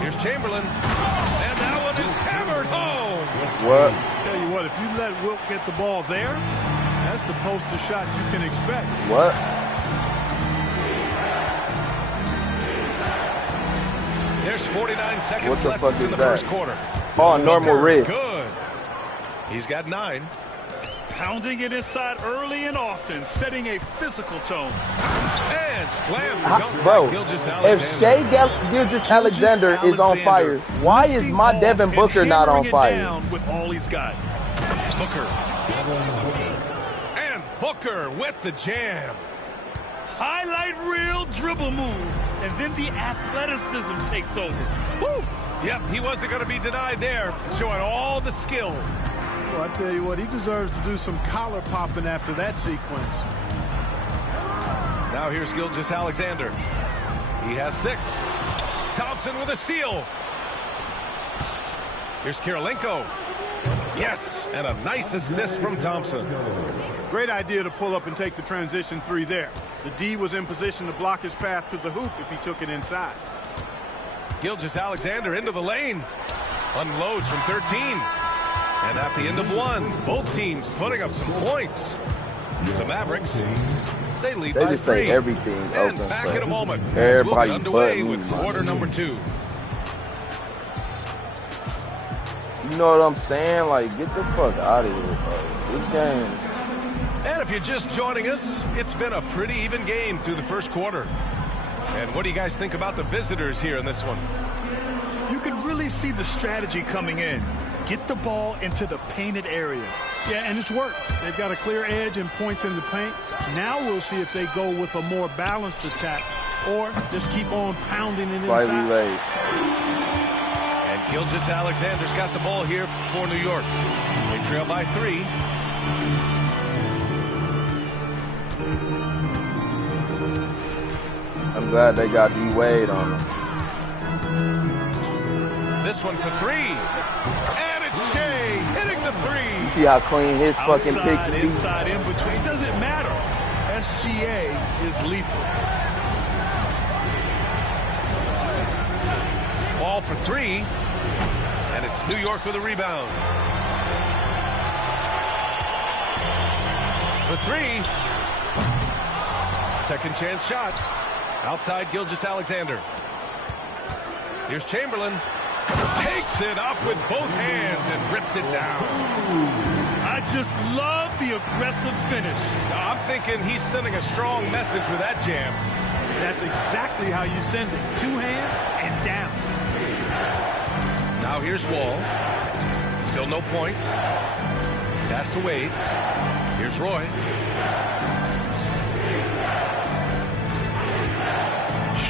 Here's Chamberlain. And that one is hammered home. What? Tell you what, if you let Wilt get the ball there, that's the poster shot you can expect. What? There's 49 seconds left in the first quarter. Oh, normal wrist. Good. He's got 9. Pounding it inside early and often, setting a physical tone. And slam dunk bro, by Gilgeous-Alexander. if Shea Gilgeous-Alexander is on fire, why is my Devin Booker not on fire? With all he's got. Booker. And Booker with the jam. Highlight reel dribble move, and then the athleticism takes over. Woo! Yep, he wasn't going to be denied there, showing all the skill. Well, I tell you what, he deserves to do some collar popping after that sequence. Now here's Gilgeous-Alexander. He has 6. Thompson with a steal. Here's Karolinko. Yes, and a nice assist from Thompson. Great idea to pull up and take the transition 3 there. The D was in position to block his path to the hoop if he took it inside. Gilgeous-Alexander into the lane. Unloads from 13. And at the end of one, both teams putting up some points. The Mavericks, they lead by 3. Say everything and open, back in a moment. Everybody we'll get underway but with quarter number 2. You know what I'm saying? Like, get the fuck out of here, bro. This game. And if you're just joining us, it's been a pretty even game through the first quarter. And what do you guys think about the visitors here in this one? You can really see the strategy coming in. Get the ball into the painted area. Yeah, and it's worked. They've got a clear edge and points in the paint. Now we'll see if they go with a more balanced attack or just keep on pounding it inside. And Gilgeous-Alexander's got the ball here for New York. They trail by 3. I'm glad they got D-Wade on them. This one for 3. And it's Shea hitting the 3. You see how clean his fucking picks is? Inside, in between, doesn't matter. SGA is lethal. Ball for 3. And it's New York with a rebound. For 3. Second chance shot. Outside Gilgeous-Alexander. Here's Chamberlain. Takes it up with both hands and rips it down. I just love the aggressive finish. I'm thinking he's sending a strong message with that jam. That's exactly how you send it. 2 hands and down. Now here's Wall. Still no points. Pass to Wade. Here's Roy.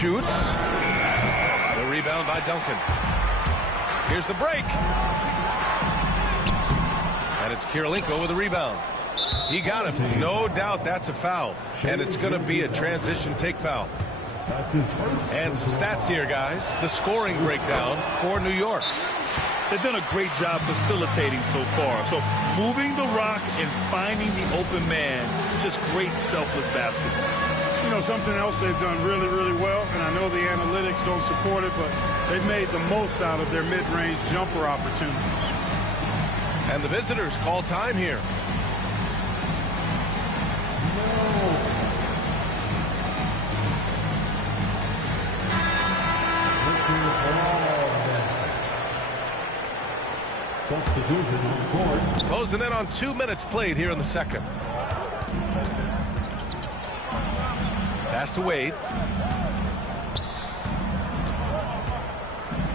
Shoots. The rebound by Duncan. Here's the break. And it's Kirilenko with a rebound. He got him. No doubt that's a foul. And it's going to be a transition take foul. And some stats here, guys. The scoring breakdown for New York. They've done a great job facilitating so far. So moving the rock and finding the open man. Just great selfless basketball. You know, something else they've done really, really well, and I know the analytics don't support it, but they've made the most out of their mid-range jumper opportunities. And the visitors call time here. Closing in on 2 minutes played here in the second. Pass to Wade.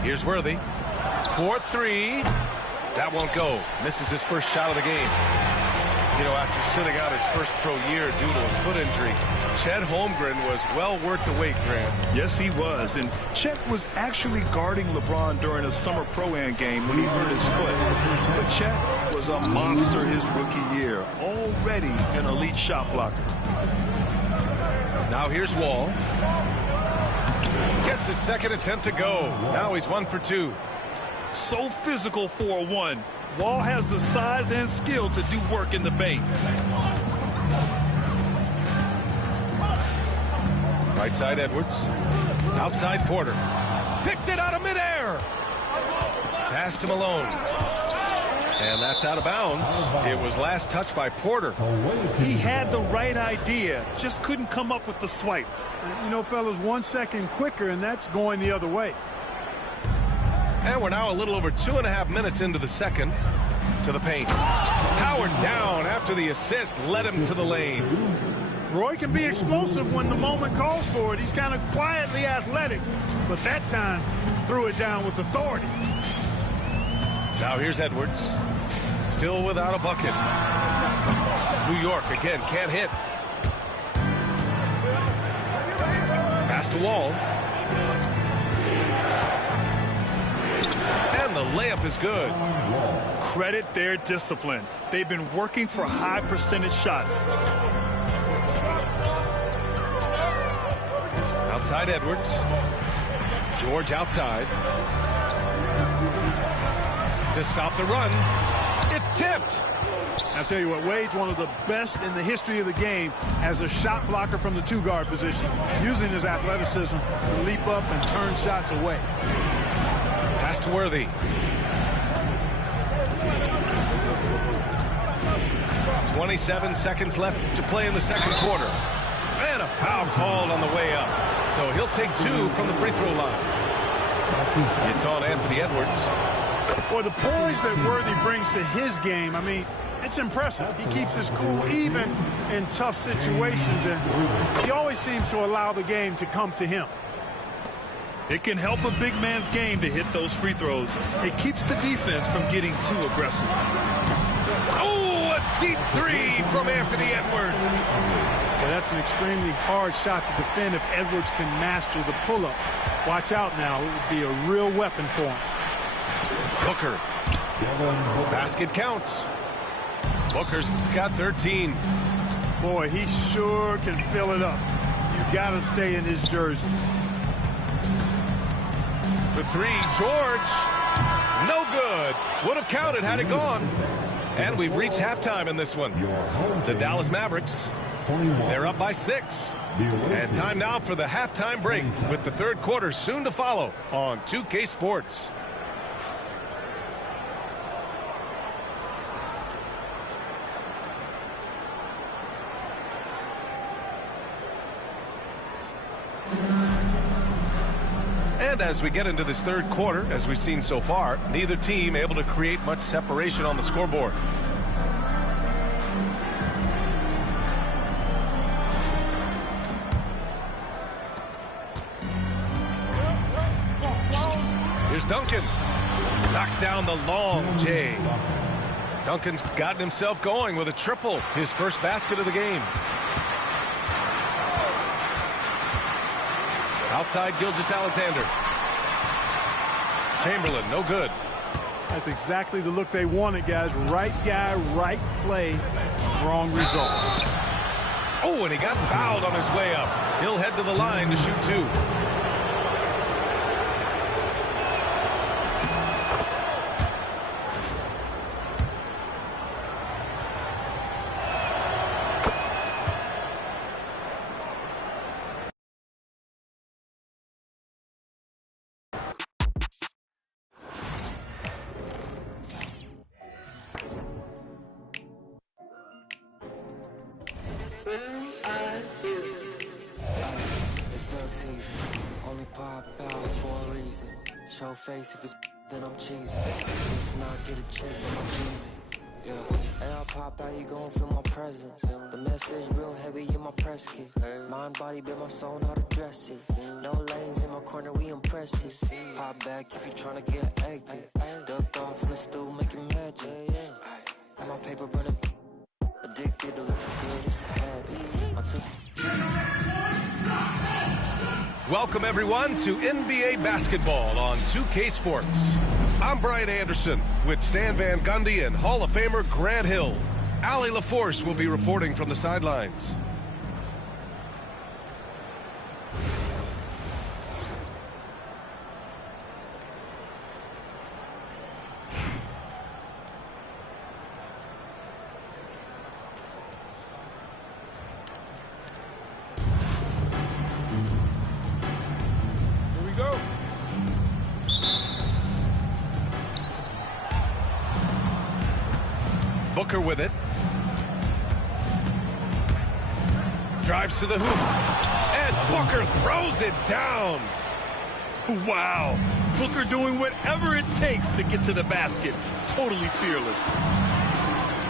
Here's Worthy. 4-3. That won't go. Misses his first shot of the game. You know, after sitting out his first pro year due to a foot injury, Chet Holmgren was well worth the wait, Grant. Yes, he was. And Chet was actually guarding LeBron during a summer Pro-Am game when he hurt his foot. But Chet was a monster his rookie year. Already an elite shot blocker. Now here's Wall. Gets his second attempt to go. Now he's 1 for 2. So physical for a 1. Wall has the size and skill to do work in the paint. Right side Edwards. Outside Porter. Picked it out of midair. Pass to Malone. And that's out of bounds. It was last touched by Porter. He had the right idea, just couldn't come up with the swipe. You know, fellas, 1 second quicker, and that's going the other way. And we're now a little over 2.5 minutes into the second. To the paint. Powered down after the assist led him to the lane. Roy can be explosive when the moment calls for it. He's kind of quietly athletic, but that time threw it down with authority. Now here's Edwards. Still without a bucket. New York again can't hit. Pass to Wall. And the layup is good. Credit their discipline. They've been working for high percentage shots. Outside Edwards. George outside. To stop the run. It's tipped. I'll tell you what, Wade's one of the best in the history of the game as a shot blocker from the 2-guard position, using his athleticism to leap up and turn shots away. Pass to Worthy. 27 seconds left to play in the second quarter. And a foul called on the way up. So he'll take 2 from the free throw line. It's on Anthony Edwards. Well, the poise that Worthy brings to his game, I mean, it's impressive. He keeps his cool even in tough situations, and he always seems to allow the game to come to him. It can help a big man's game to hit those free throws. It keeps the defense from getting too aggressive. Oh, a deep 3 from Anthony Edwards. Yeah, that's an extremely hard shot to defend if Edwards can master the pull-up. Watch out now. It would be a real weapon for him. Booker. Basket counts. Booker's got 13. Boy, he sure can fill it up. You got to stay in his jersey. For 3, George. No good. Would have counted had it gone. And we've reached halftime in this one. The Dallas Mavericks, they're up by 6. And time now for the halftime break with the third quarter soon to follow on 2K Sports. And as we get into this third quarter, as we've seen so far, neither team able to create much separation on the scoreboard. Here's Duncan. Knocks down the long J. Duncan's gotten himself going with a triple, his first basket of the game. Outside Gilgeous-Alexander. Chamberlain, no good. That's exactly the look they wanted, guys. Right guy, right play, wrong result. Oh, and he got fouled on his way up. He'll head to the line to shoot 2. Show face if it's then I'm cheesing. If not, get a check when I'm dreaming. Yeah, and I'll pop out, you gon' feel my presence. The message real heavy in my press kit. Mind, body, build my soul, how to dress it. No lanes in my corner, we impressive. Pop back if you tryna get active. Duck off in the stool, making magic. And my paper burning. Addicted to looking good, it's a habit. Welcome, everyone, to NBA basketball on 2K Sports. I'm Brian Anderson with Stan Van Gundy and Hall of Famer Grant Hill. Allie LaForce will be reporting from the sidelines. Booker with it. Drives to the hoop. And Booker throws it down. Wow. Booker doing whatever it takes to get to the basket. Totally fearless.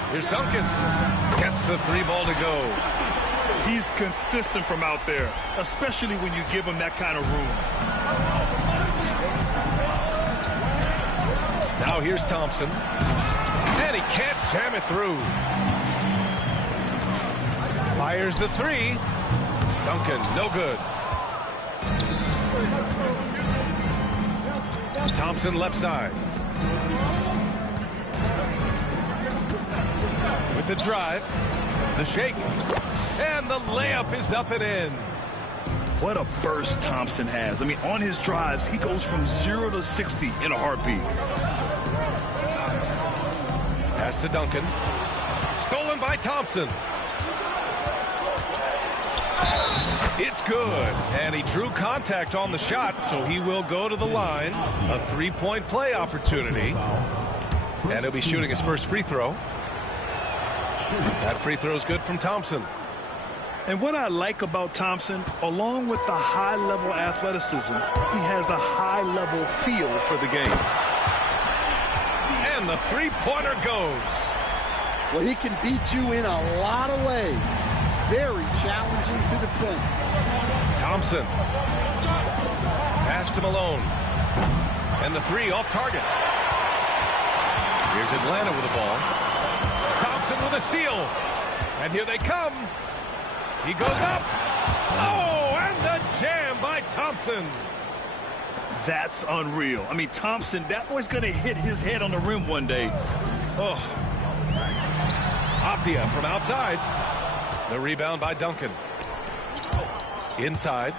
Here's Duncan. Gets the 3 ball to go. He's consistent from out there, especially when you give him that kind of room. Now here's Thompson. And he can't jam it through. Fires the 3. Duncan, no good. Thompson left side. With the drive. The shake. And the layup is up and in. What a burst Thompson has. I mean, on his drives, he goes from 0 to 60 in a heartbeat. Pass to Duncan. Stolen by Thompson. It's good. And he drew contact on the shot, so he will go to the line. A 3-point play opportunity. And he'll be shooting his first free throw. That free throw is good from Thompson. And what I like about Thompson, along with the high-level athleticism, he has a high-level feel for the game. And the three-pointer goes. Well, he can beat you in a lot of ways. Very challenging to defend. Thompson. Pass to Malone. And the three off target. Here's Atlanta with the ball. Thompson with a steal. And here they come. He goes up. Oh, and the jam by Thompson. That's unreal. I mean, Thompson, that boy's going to hit his head on the rim one day. Oh. Avdia from outside. The rebound by Duncan. Inside.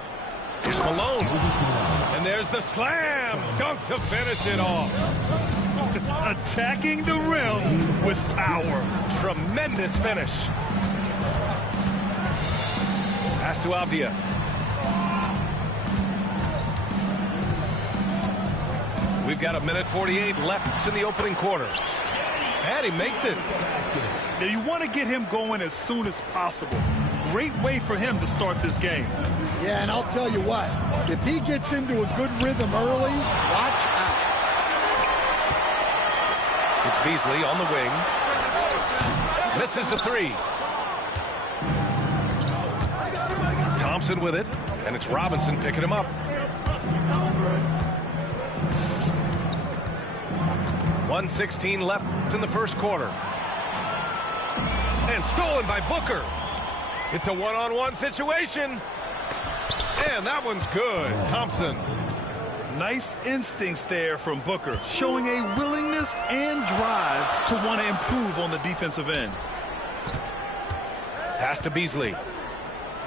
It's Malone. And there's the slam dunk to finish it off. Attacking the rim with power. Tremendous finish. Pass to Avdia. We've got 1:48 left in the opening quarter. And he makes it. Now you want to get him going as soon as possible. Great way for him to start this game. Yeah, and I'll tell you what, if he gets into a good rhythm early, watch out. It's Beasley on the wing. Misses the three. Thompson with it, and it's Robinson picking him up. .116 left in the first quarter. And stolen by Booker. It's a one-on-one situation. And that one's good. Thompson. Nice instincts there from Booker, showing a willingness and drive to want to improve on the defensive end. Pass to Beasley.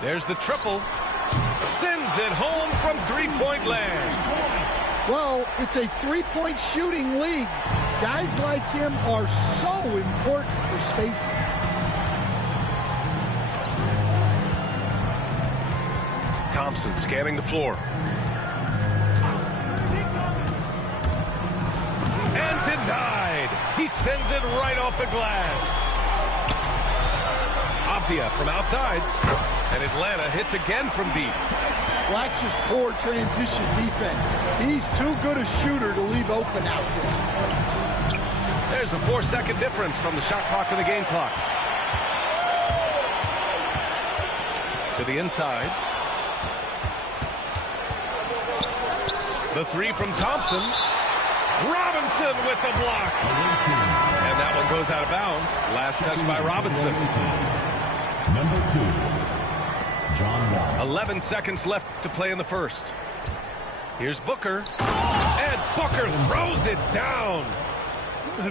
There's the triple. Sends it home from three-point land. Well, it's a three-point shooting league. Guys like him are so important for spacing. Thompson scanning the floor. And denied. He sends it right off the glass. Avdia from outside. And Atlanta hits again from deep. Well, that's just poor transition defense. He's too good a shooter to leave open out there. There's a 4-second difference from the shot clock and the game clock. To the inside. The three from Thompson. Robinson with the block. And that one goes out of bounds. Last touch by Robinson. Number 2, John Wall. 11 seconds left to play in the first. Here's Booker. And Booker throws it down.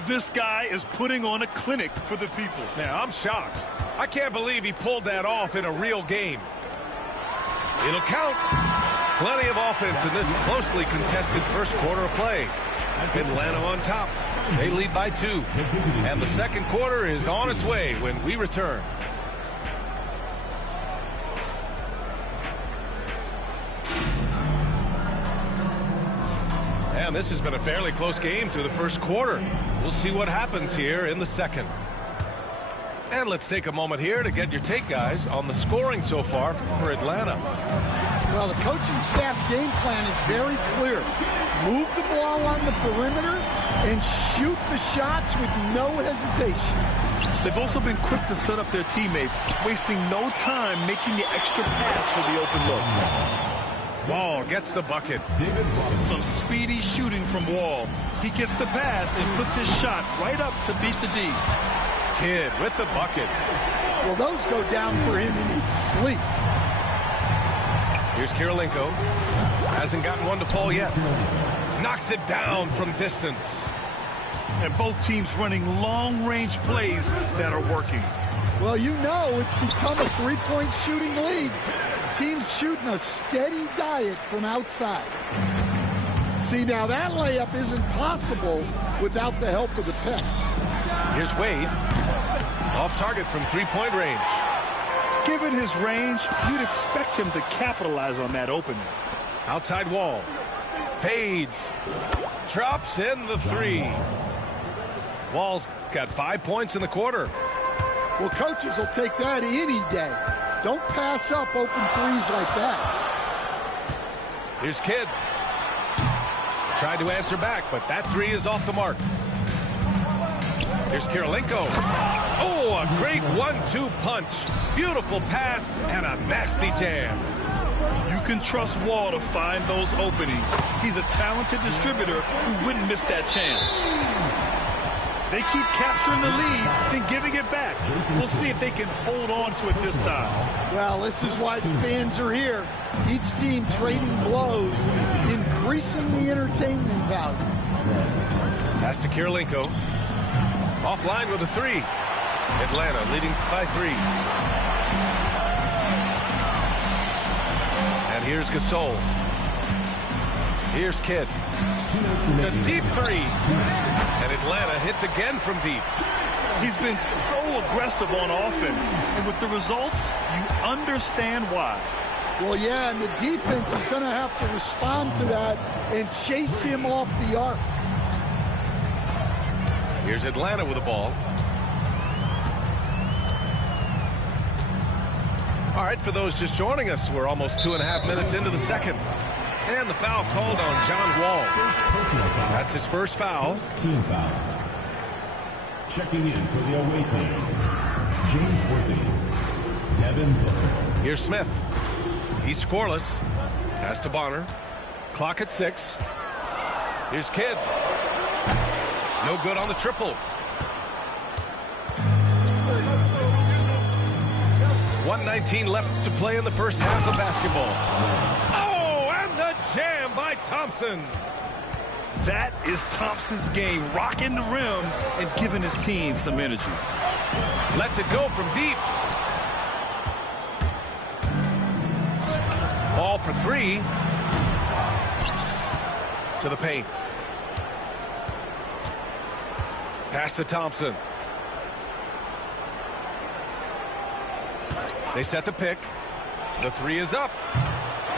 This guy is putting on a clinic for the people. Now, I'm shocked. I can't believe he pulled that off in a real game. It'll count. Plenty of offense in this closely contested first quarter of play. Atlanta on top. They lead by 2. And the second quarter is on its way when we return. And this has been a fairly close game through the first quarter. We'll see what happens here in the second. And let's take a moment here to get your take, guys, on the scoring so far for Atlanta. Well, the coaching staff's game plan is very clear. Move the ball on the perimeter and shoot the shots with no hesitation. They've also been quick to set up their teammates, wasting no time making the extra pass for the open look. Wall gets the bucket. Some speedy shooting from Wall. He gets the pass and puts his shot right up to beat the D. Kidd with the bucket. Well, those go down for him in his sleep. Here's Kirilenko. Hasn't gotten one to fall yet. Knocks it down from distance. And both teams running long-range plays that are working. Well, you know it's become a three-point shooting league. Teams shooting a steady diet from outside. See, now that layup isn't possible without the help of the pep. Here's Wade. Off target from three-point range. Given his range, you'd expect him to capitalize on that opening. Outside Wall. Fades. Drops in the three. Wall's got 5 points in the quarter. Well, coaches will take that any day. Don't pass up open threes like that. Here's Kidd. Tried to answer back, but that three is off the mark. Here's Kirilenko. Oh, a great 1-2 punch. Beautiful pass and a nasty jam. You can trust Wall to find those openings. He's a talented distributor who wouldn't miss that chance. They keep capturing the lead, then giving it back. We'll see if they can hold on to it this time. Well, this is why fans are here. Each team trading blows, increasing the entertainment value. Pass to Kirilenko. Offline with a three. Atlanta leading by 3. And here's Gasol. Here's Kidd. The deep three. And Atlanta hits again from deep. He's been so aggressive on offense. And with the results, you understand why. Well, yeah, and the defense is going to have to respond to that and chase him off the arc. Here's Atlanta with the ball. All right, for those just joining us, we're almost 2.5 minutes into the second. And the foul called on John Wall. That's his first foul. Team foul. Checking in for the away team, James Worthy, Devin Booker. Here's Smith. He's scoreless. Pass to Bonner. Clock at 6. Here's Kidd. No good on the triple. 1:19 left to play in the first half of basketball. Oh, and the jam by Thompson. That is Thompson's game, rocking the rim and giving his team some energy. Lets it go from deep. Ball for 3. To the paint. Pass to Thompson. They set the pick. The 3 is up.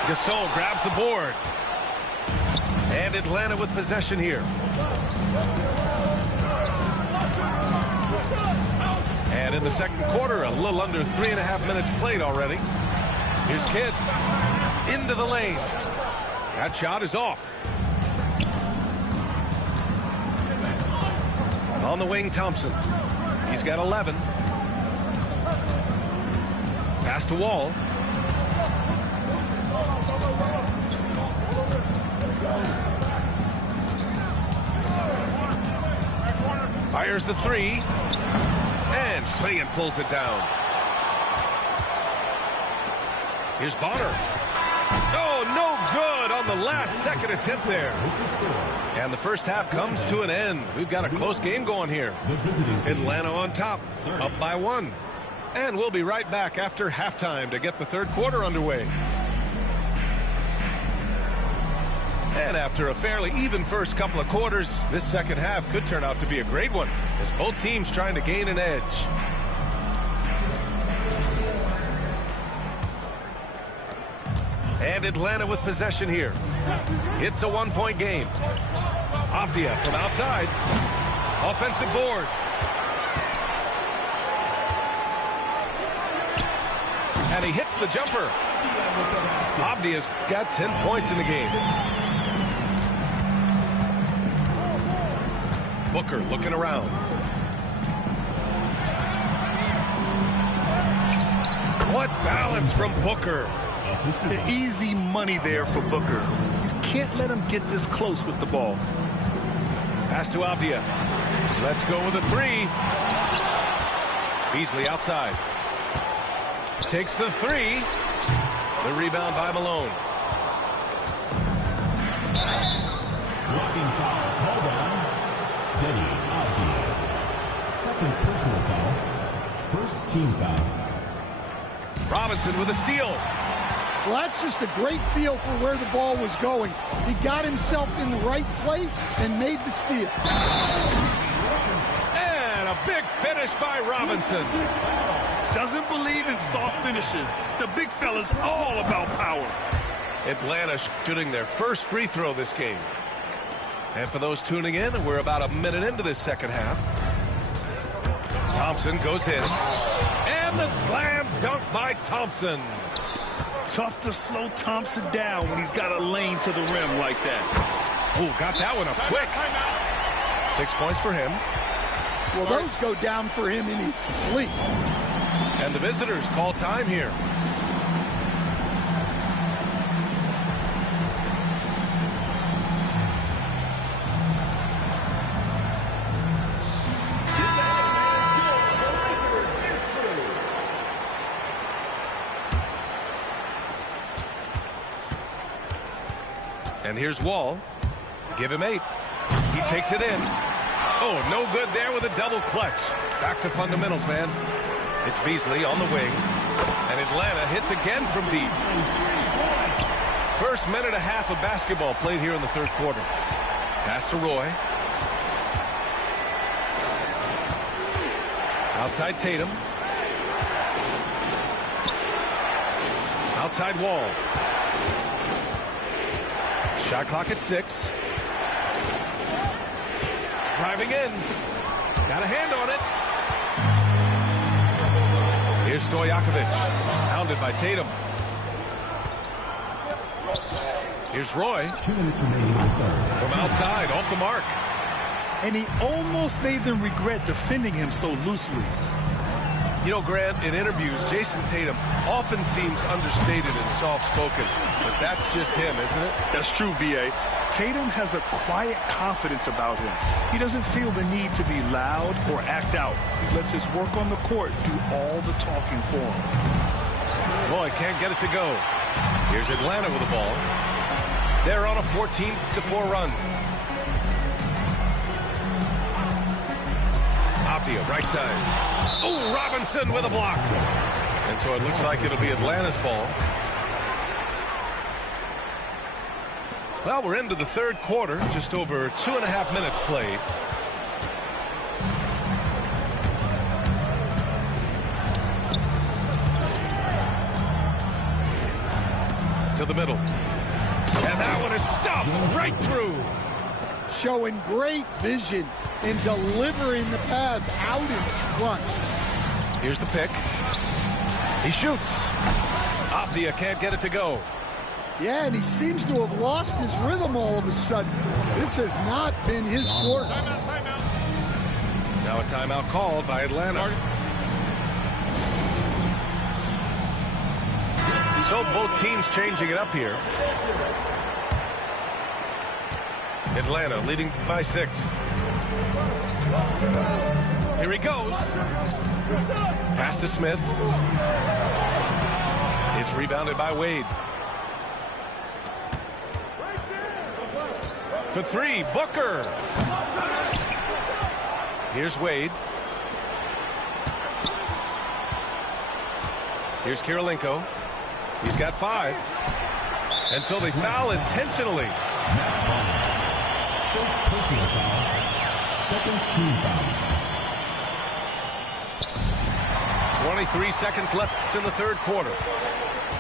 Gasol grabs the board. And Atlanta with possession here. And in the second quarter, a little under 3.5 minutes played already. Here's Kidd. Into the lane. That shot is off. On the wing, Thompson. He's got 11. Pass to Wall. Fires the 3. And Clingan pulls it down. Here's Bonner. Oh, no good on the last second attempt there. And the first half comes to an end. We've got a close game going here. Atlanta on top, up by 1. And we'll be right back after halftime to get the third quarter underway. And after a fairly even first couple of quarters, this second half could turn out to be a great one, as both teams trying to gain an edge. And Atlanta with possession here. It's a 1-point game. Avdia from outside. Offensive board. And he hits the jumper. Avdia's got 10 points in the game. Booker looking around. What balance from Booker. The easy money there for Booker. You can't let him get this close with the ball. Pass to Avdia. Let's go with a 3. Beasley outside. Takes the 3. The rebound by Malone. Blocking foul called on Denny Avdia. Second personal foul. First team foul. Robinson with a steal. Well, that's just a great feel for where the ball was going. He got himself in the right place and made the steal. And a big finish by Robinson. Doesn't believe in soft finishes. The big fella's all about power. Atlanta shooting their first free throw this game. And for those tuning in, we're about a minute into this second half. Thompson goes in. And the slam dunk by Thompson. Tough to slow Thompson down when he's got a lane to the rim like that. Oh, got that one up quick. 6 points for him. Well, those go down for him in his sleep. And the visitors call time here. And here's Wall. Give him 8. He takes it in. Oh, no good there with a double clutch. Back to fundamentals, man. It's Beasley on the wing. And Atlanta hits again from deep. First minute and a half of basketball played here in the third quarter. Pass to Roy. Outside Tatum. Outside Wall. Shot clock at 6. Driving in. Got a hand on it. Here's Stojakovic. Pounded by Tatum. Here's Roy. 2 minutes remaining in the third. From outside, off the mark. And he almost made them regret defending him so loosely. You know, Grant, in interviews, Jason Tatum often seems understated and soft-spoken. But that's just him, isn't it? That's true, B.A. Tatum has a quiet confidence about him. He doesn't feel the need to be loud or act out. He lets his work on the court do all the talking for him. Boy, can't get it to go. Here's Atlanta with the ball. They're on a 14-4 run. Apia, right side. Oh, Robinson with a block. And so it looks like it'll be Atlanta's ball. Well, we're into the third quarter. Just over 2.5 minutes played. To the middle. And that one is stuffed right through. Showing great vision in delivering the pass out in front. Here's the pick. He shoots. Apia can't get it to go. Yeah, and he seems to have lost his rhythm all of a sudden. This has not been his quarter. Timeout. Now a timeout called by Atlanta. So both teams changing it up here. Atlanta leading by 6. Here he goes. Pass to Smith. It's rebounded by Wade. For 3, Booker. Here's Wade. Here's Kirilenko. He's got 5. And so they foul intentionally. First personal foul. Second team foul. 23 seconds left in the third quarter.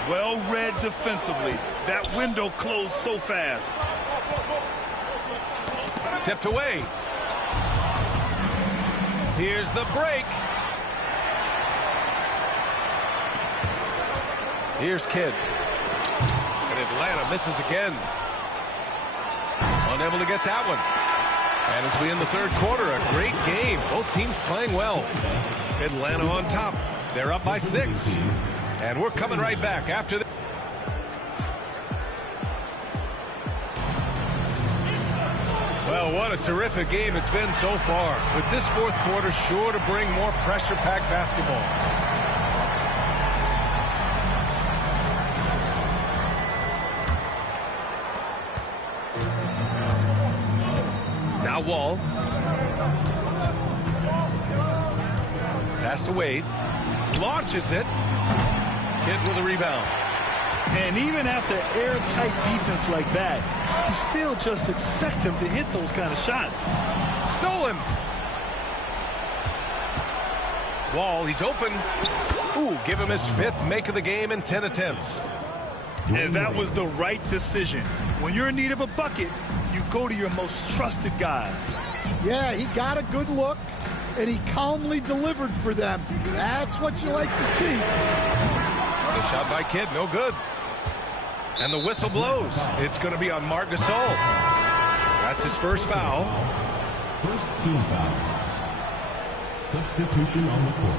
Well read defensively. That window closed so fast. Tipped away. Here's the break. Here's Kidd. And Atlanta misses again. Unable to get that one. And as we end the third quarter, a great game. Both teams playing well. Atlanta on top. They're up by 6. And we're coming right back after this. Well, what a terrific game it's been so far. With this fourth quarter sure to bring more pressure-packed basketball. Now Wall. Pass to Wade. Launches it. Kidd with a rebound. And even after airtight defense like that, you still just expect him to hit those kind of shots. Stolen. Wall, he's open. Ooh, give him his 5th make of the game in 10 attempts. And that was the right decision. When you're in need of a bucket, you go to your most trusted guys. Yeah, he got a good look. and he calmly delivered for them. That's what you like to see. Another shot by Kidd, no good. And the whistle blows. It's going to be on Marc Gasol. That's his first foul. First team foul. Substitution on the court.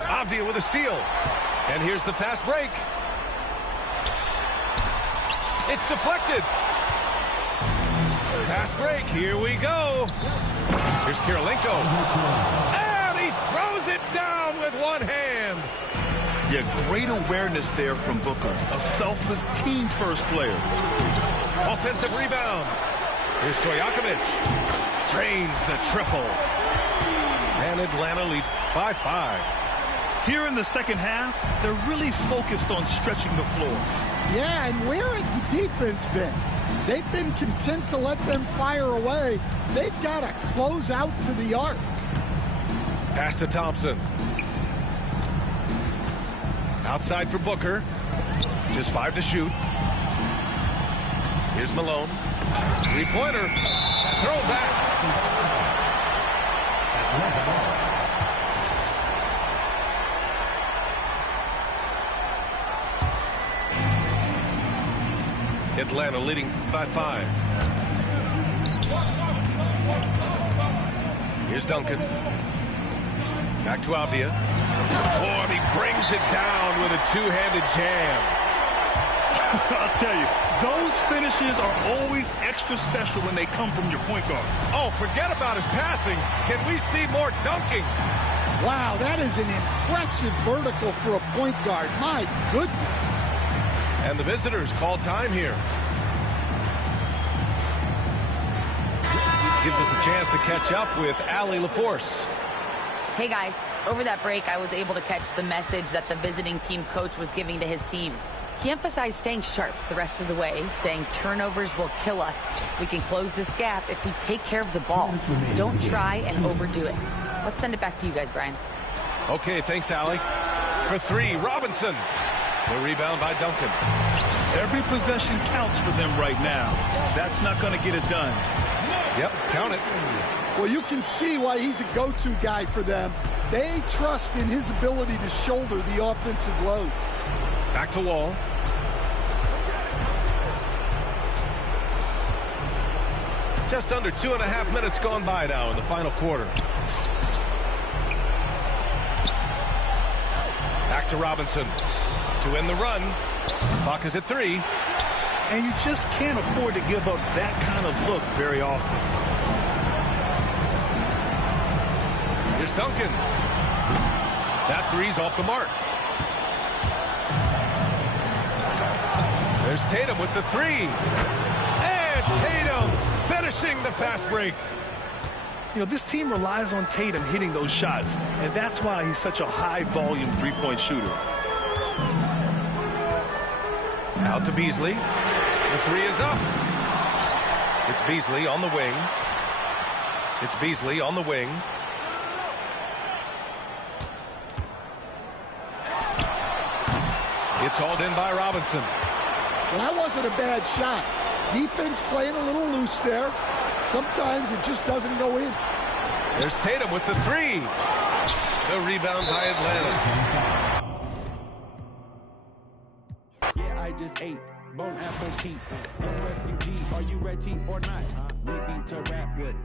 Avdia with a steal. And here's the fast break. It's deflected. Fast break, here we go. Here's Kirilenko. And he throws it down with one hand. Yeah, great awareness there from Booker. A selfless team-first player. Offensive rebound. Here's Stojakovic. Drains the triple. And Atlanta leads by 5. Here in the second half, they're really focused on stretching the floor. Yeah, and where has the defense been? They've been content to let them fire away. They've got to close out to the arc. Pass to Thompson. Outside for Booker. Just 5 to shoot. Here's Malone. Three-pointer. Throw back. Atlanta leading by 5. Here's Duncan. Back to Avdia. Oh, and he brings it down with a two-handed jam. I'll tell you, those finishes are always extra special when they come from your point guard. Oh, forget about his passing. Can we see more dunking? Wow, that is an impressive vertical for a point guard. My goodness. And the visitors call time here. Gives us a chance to catch up with Allie LaForce. Hey guys, over that break I was able to catch the message that the visiting team coach was giving to his team. He emphasized staying sharp the rest of the way, saying turnovers will kill us. We can close this gap if we take care of the ball. Don't try and overdo it. Let's send it back to you guys, Brian. Okay, thanks, Allie. For 3, Robinson. The rebound by Duncan. Every possession counts for them right now. That's not going to get it done. Yep, count it. Well, you can see why he's a go-to guy for them. They trust in his ability to shoulder the offensive load. Back to Wall. Just under 2.5 minutes gone by now in the final quarter. Back to Robinson to end the run. Clock is at 3. And you just can't afford to give up that kind of look very often. Here's Duncan. That 3's off the mark. There's Tatum with the 3. And Tatum finishing the fast break. You know, this team relies on Tatum hitting those shots, and that's why he's such a high-volume three-point shooter. Out to Beasley. The 3 is up. It's Beasley on the wing. It's Beasley on the wing. It's hauled in by Robinson. Well, that wasn't a bad shot. Defense playing a little loose there. Sometimes it just doesn't go in. There's Tatum with the 3. The rebound by Atlanta. Yeah, I just ate bone apple tea. Young refugee, are you ready or not? We beat to rap with.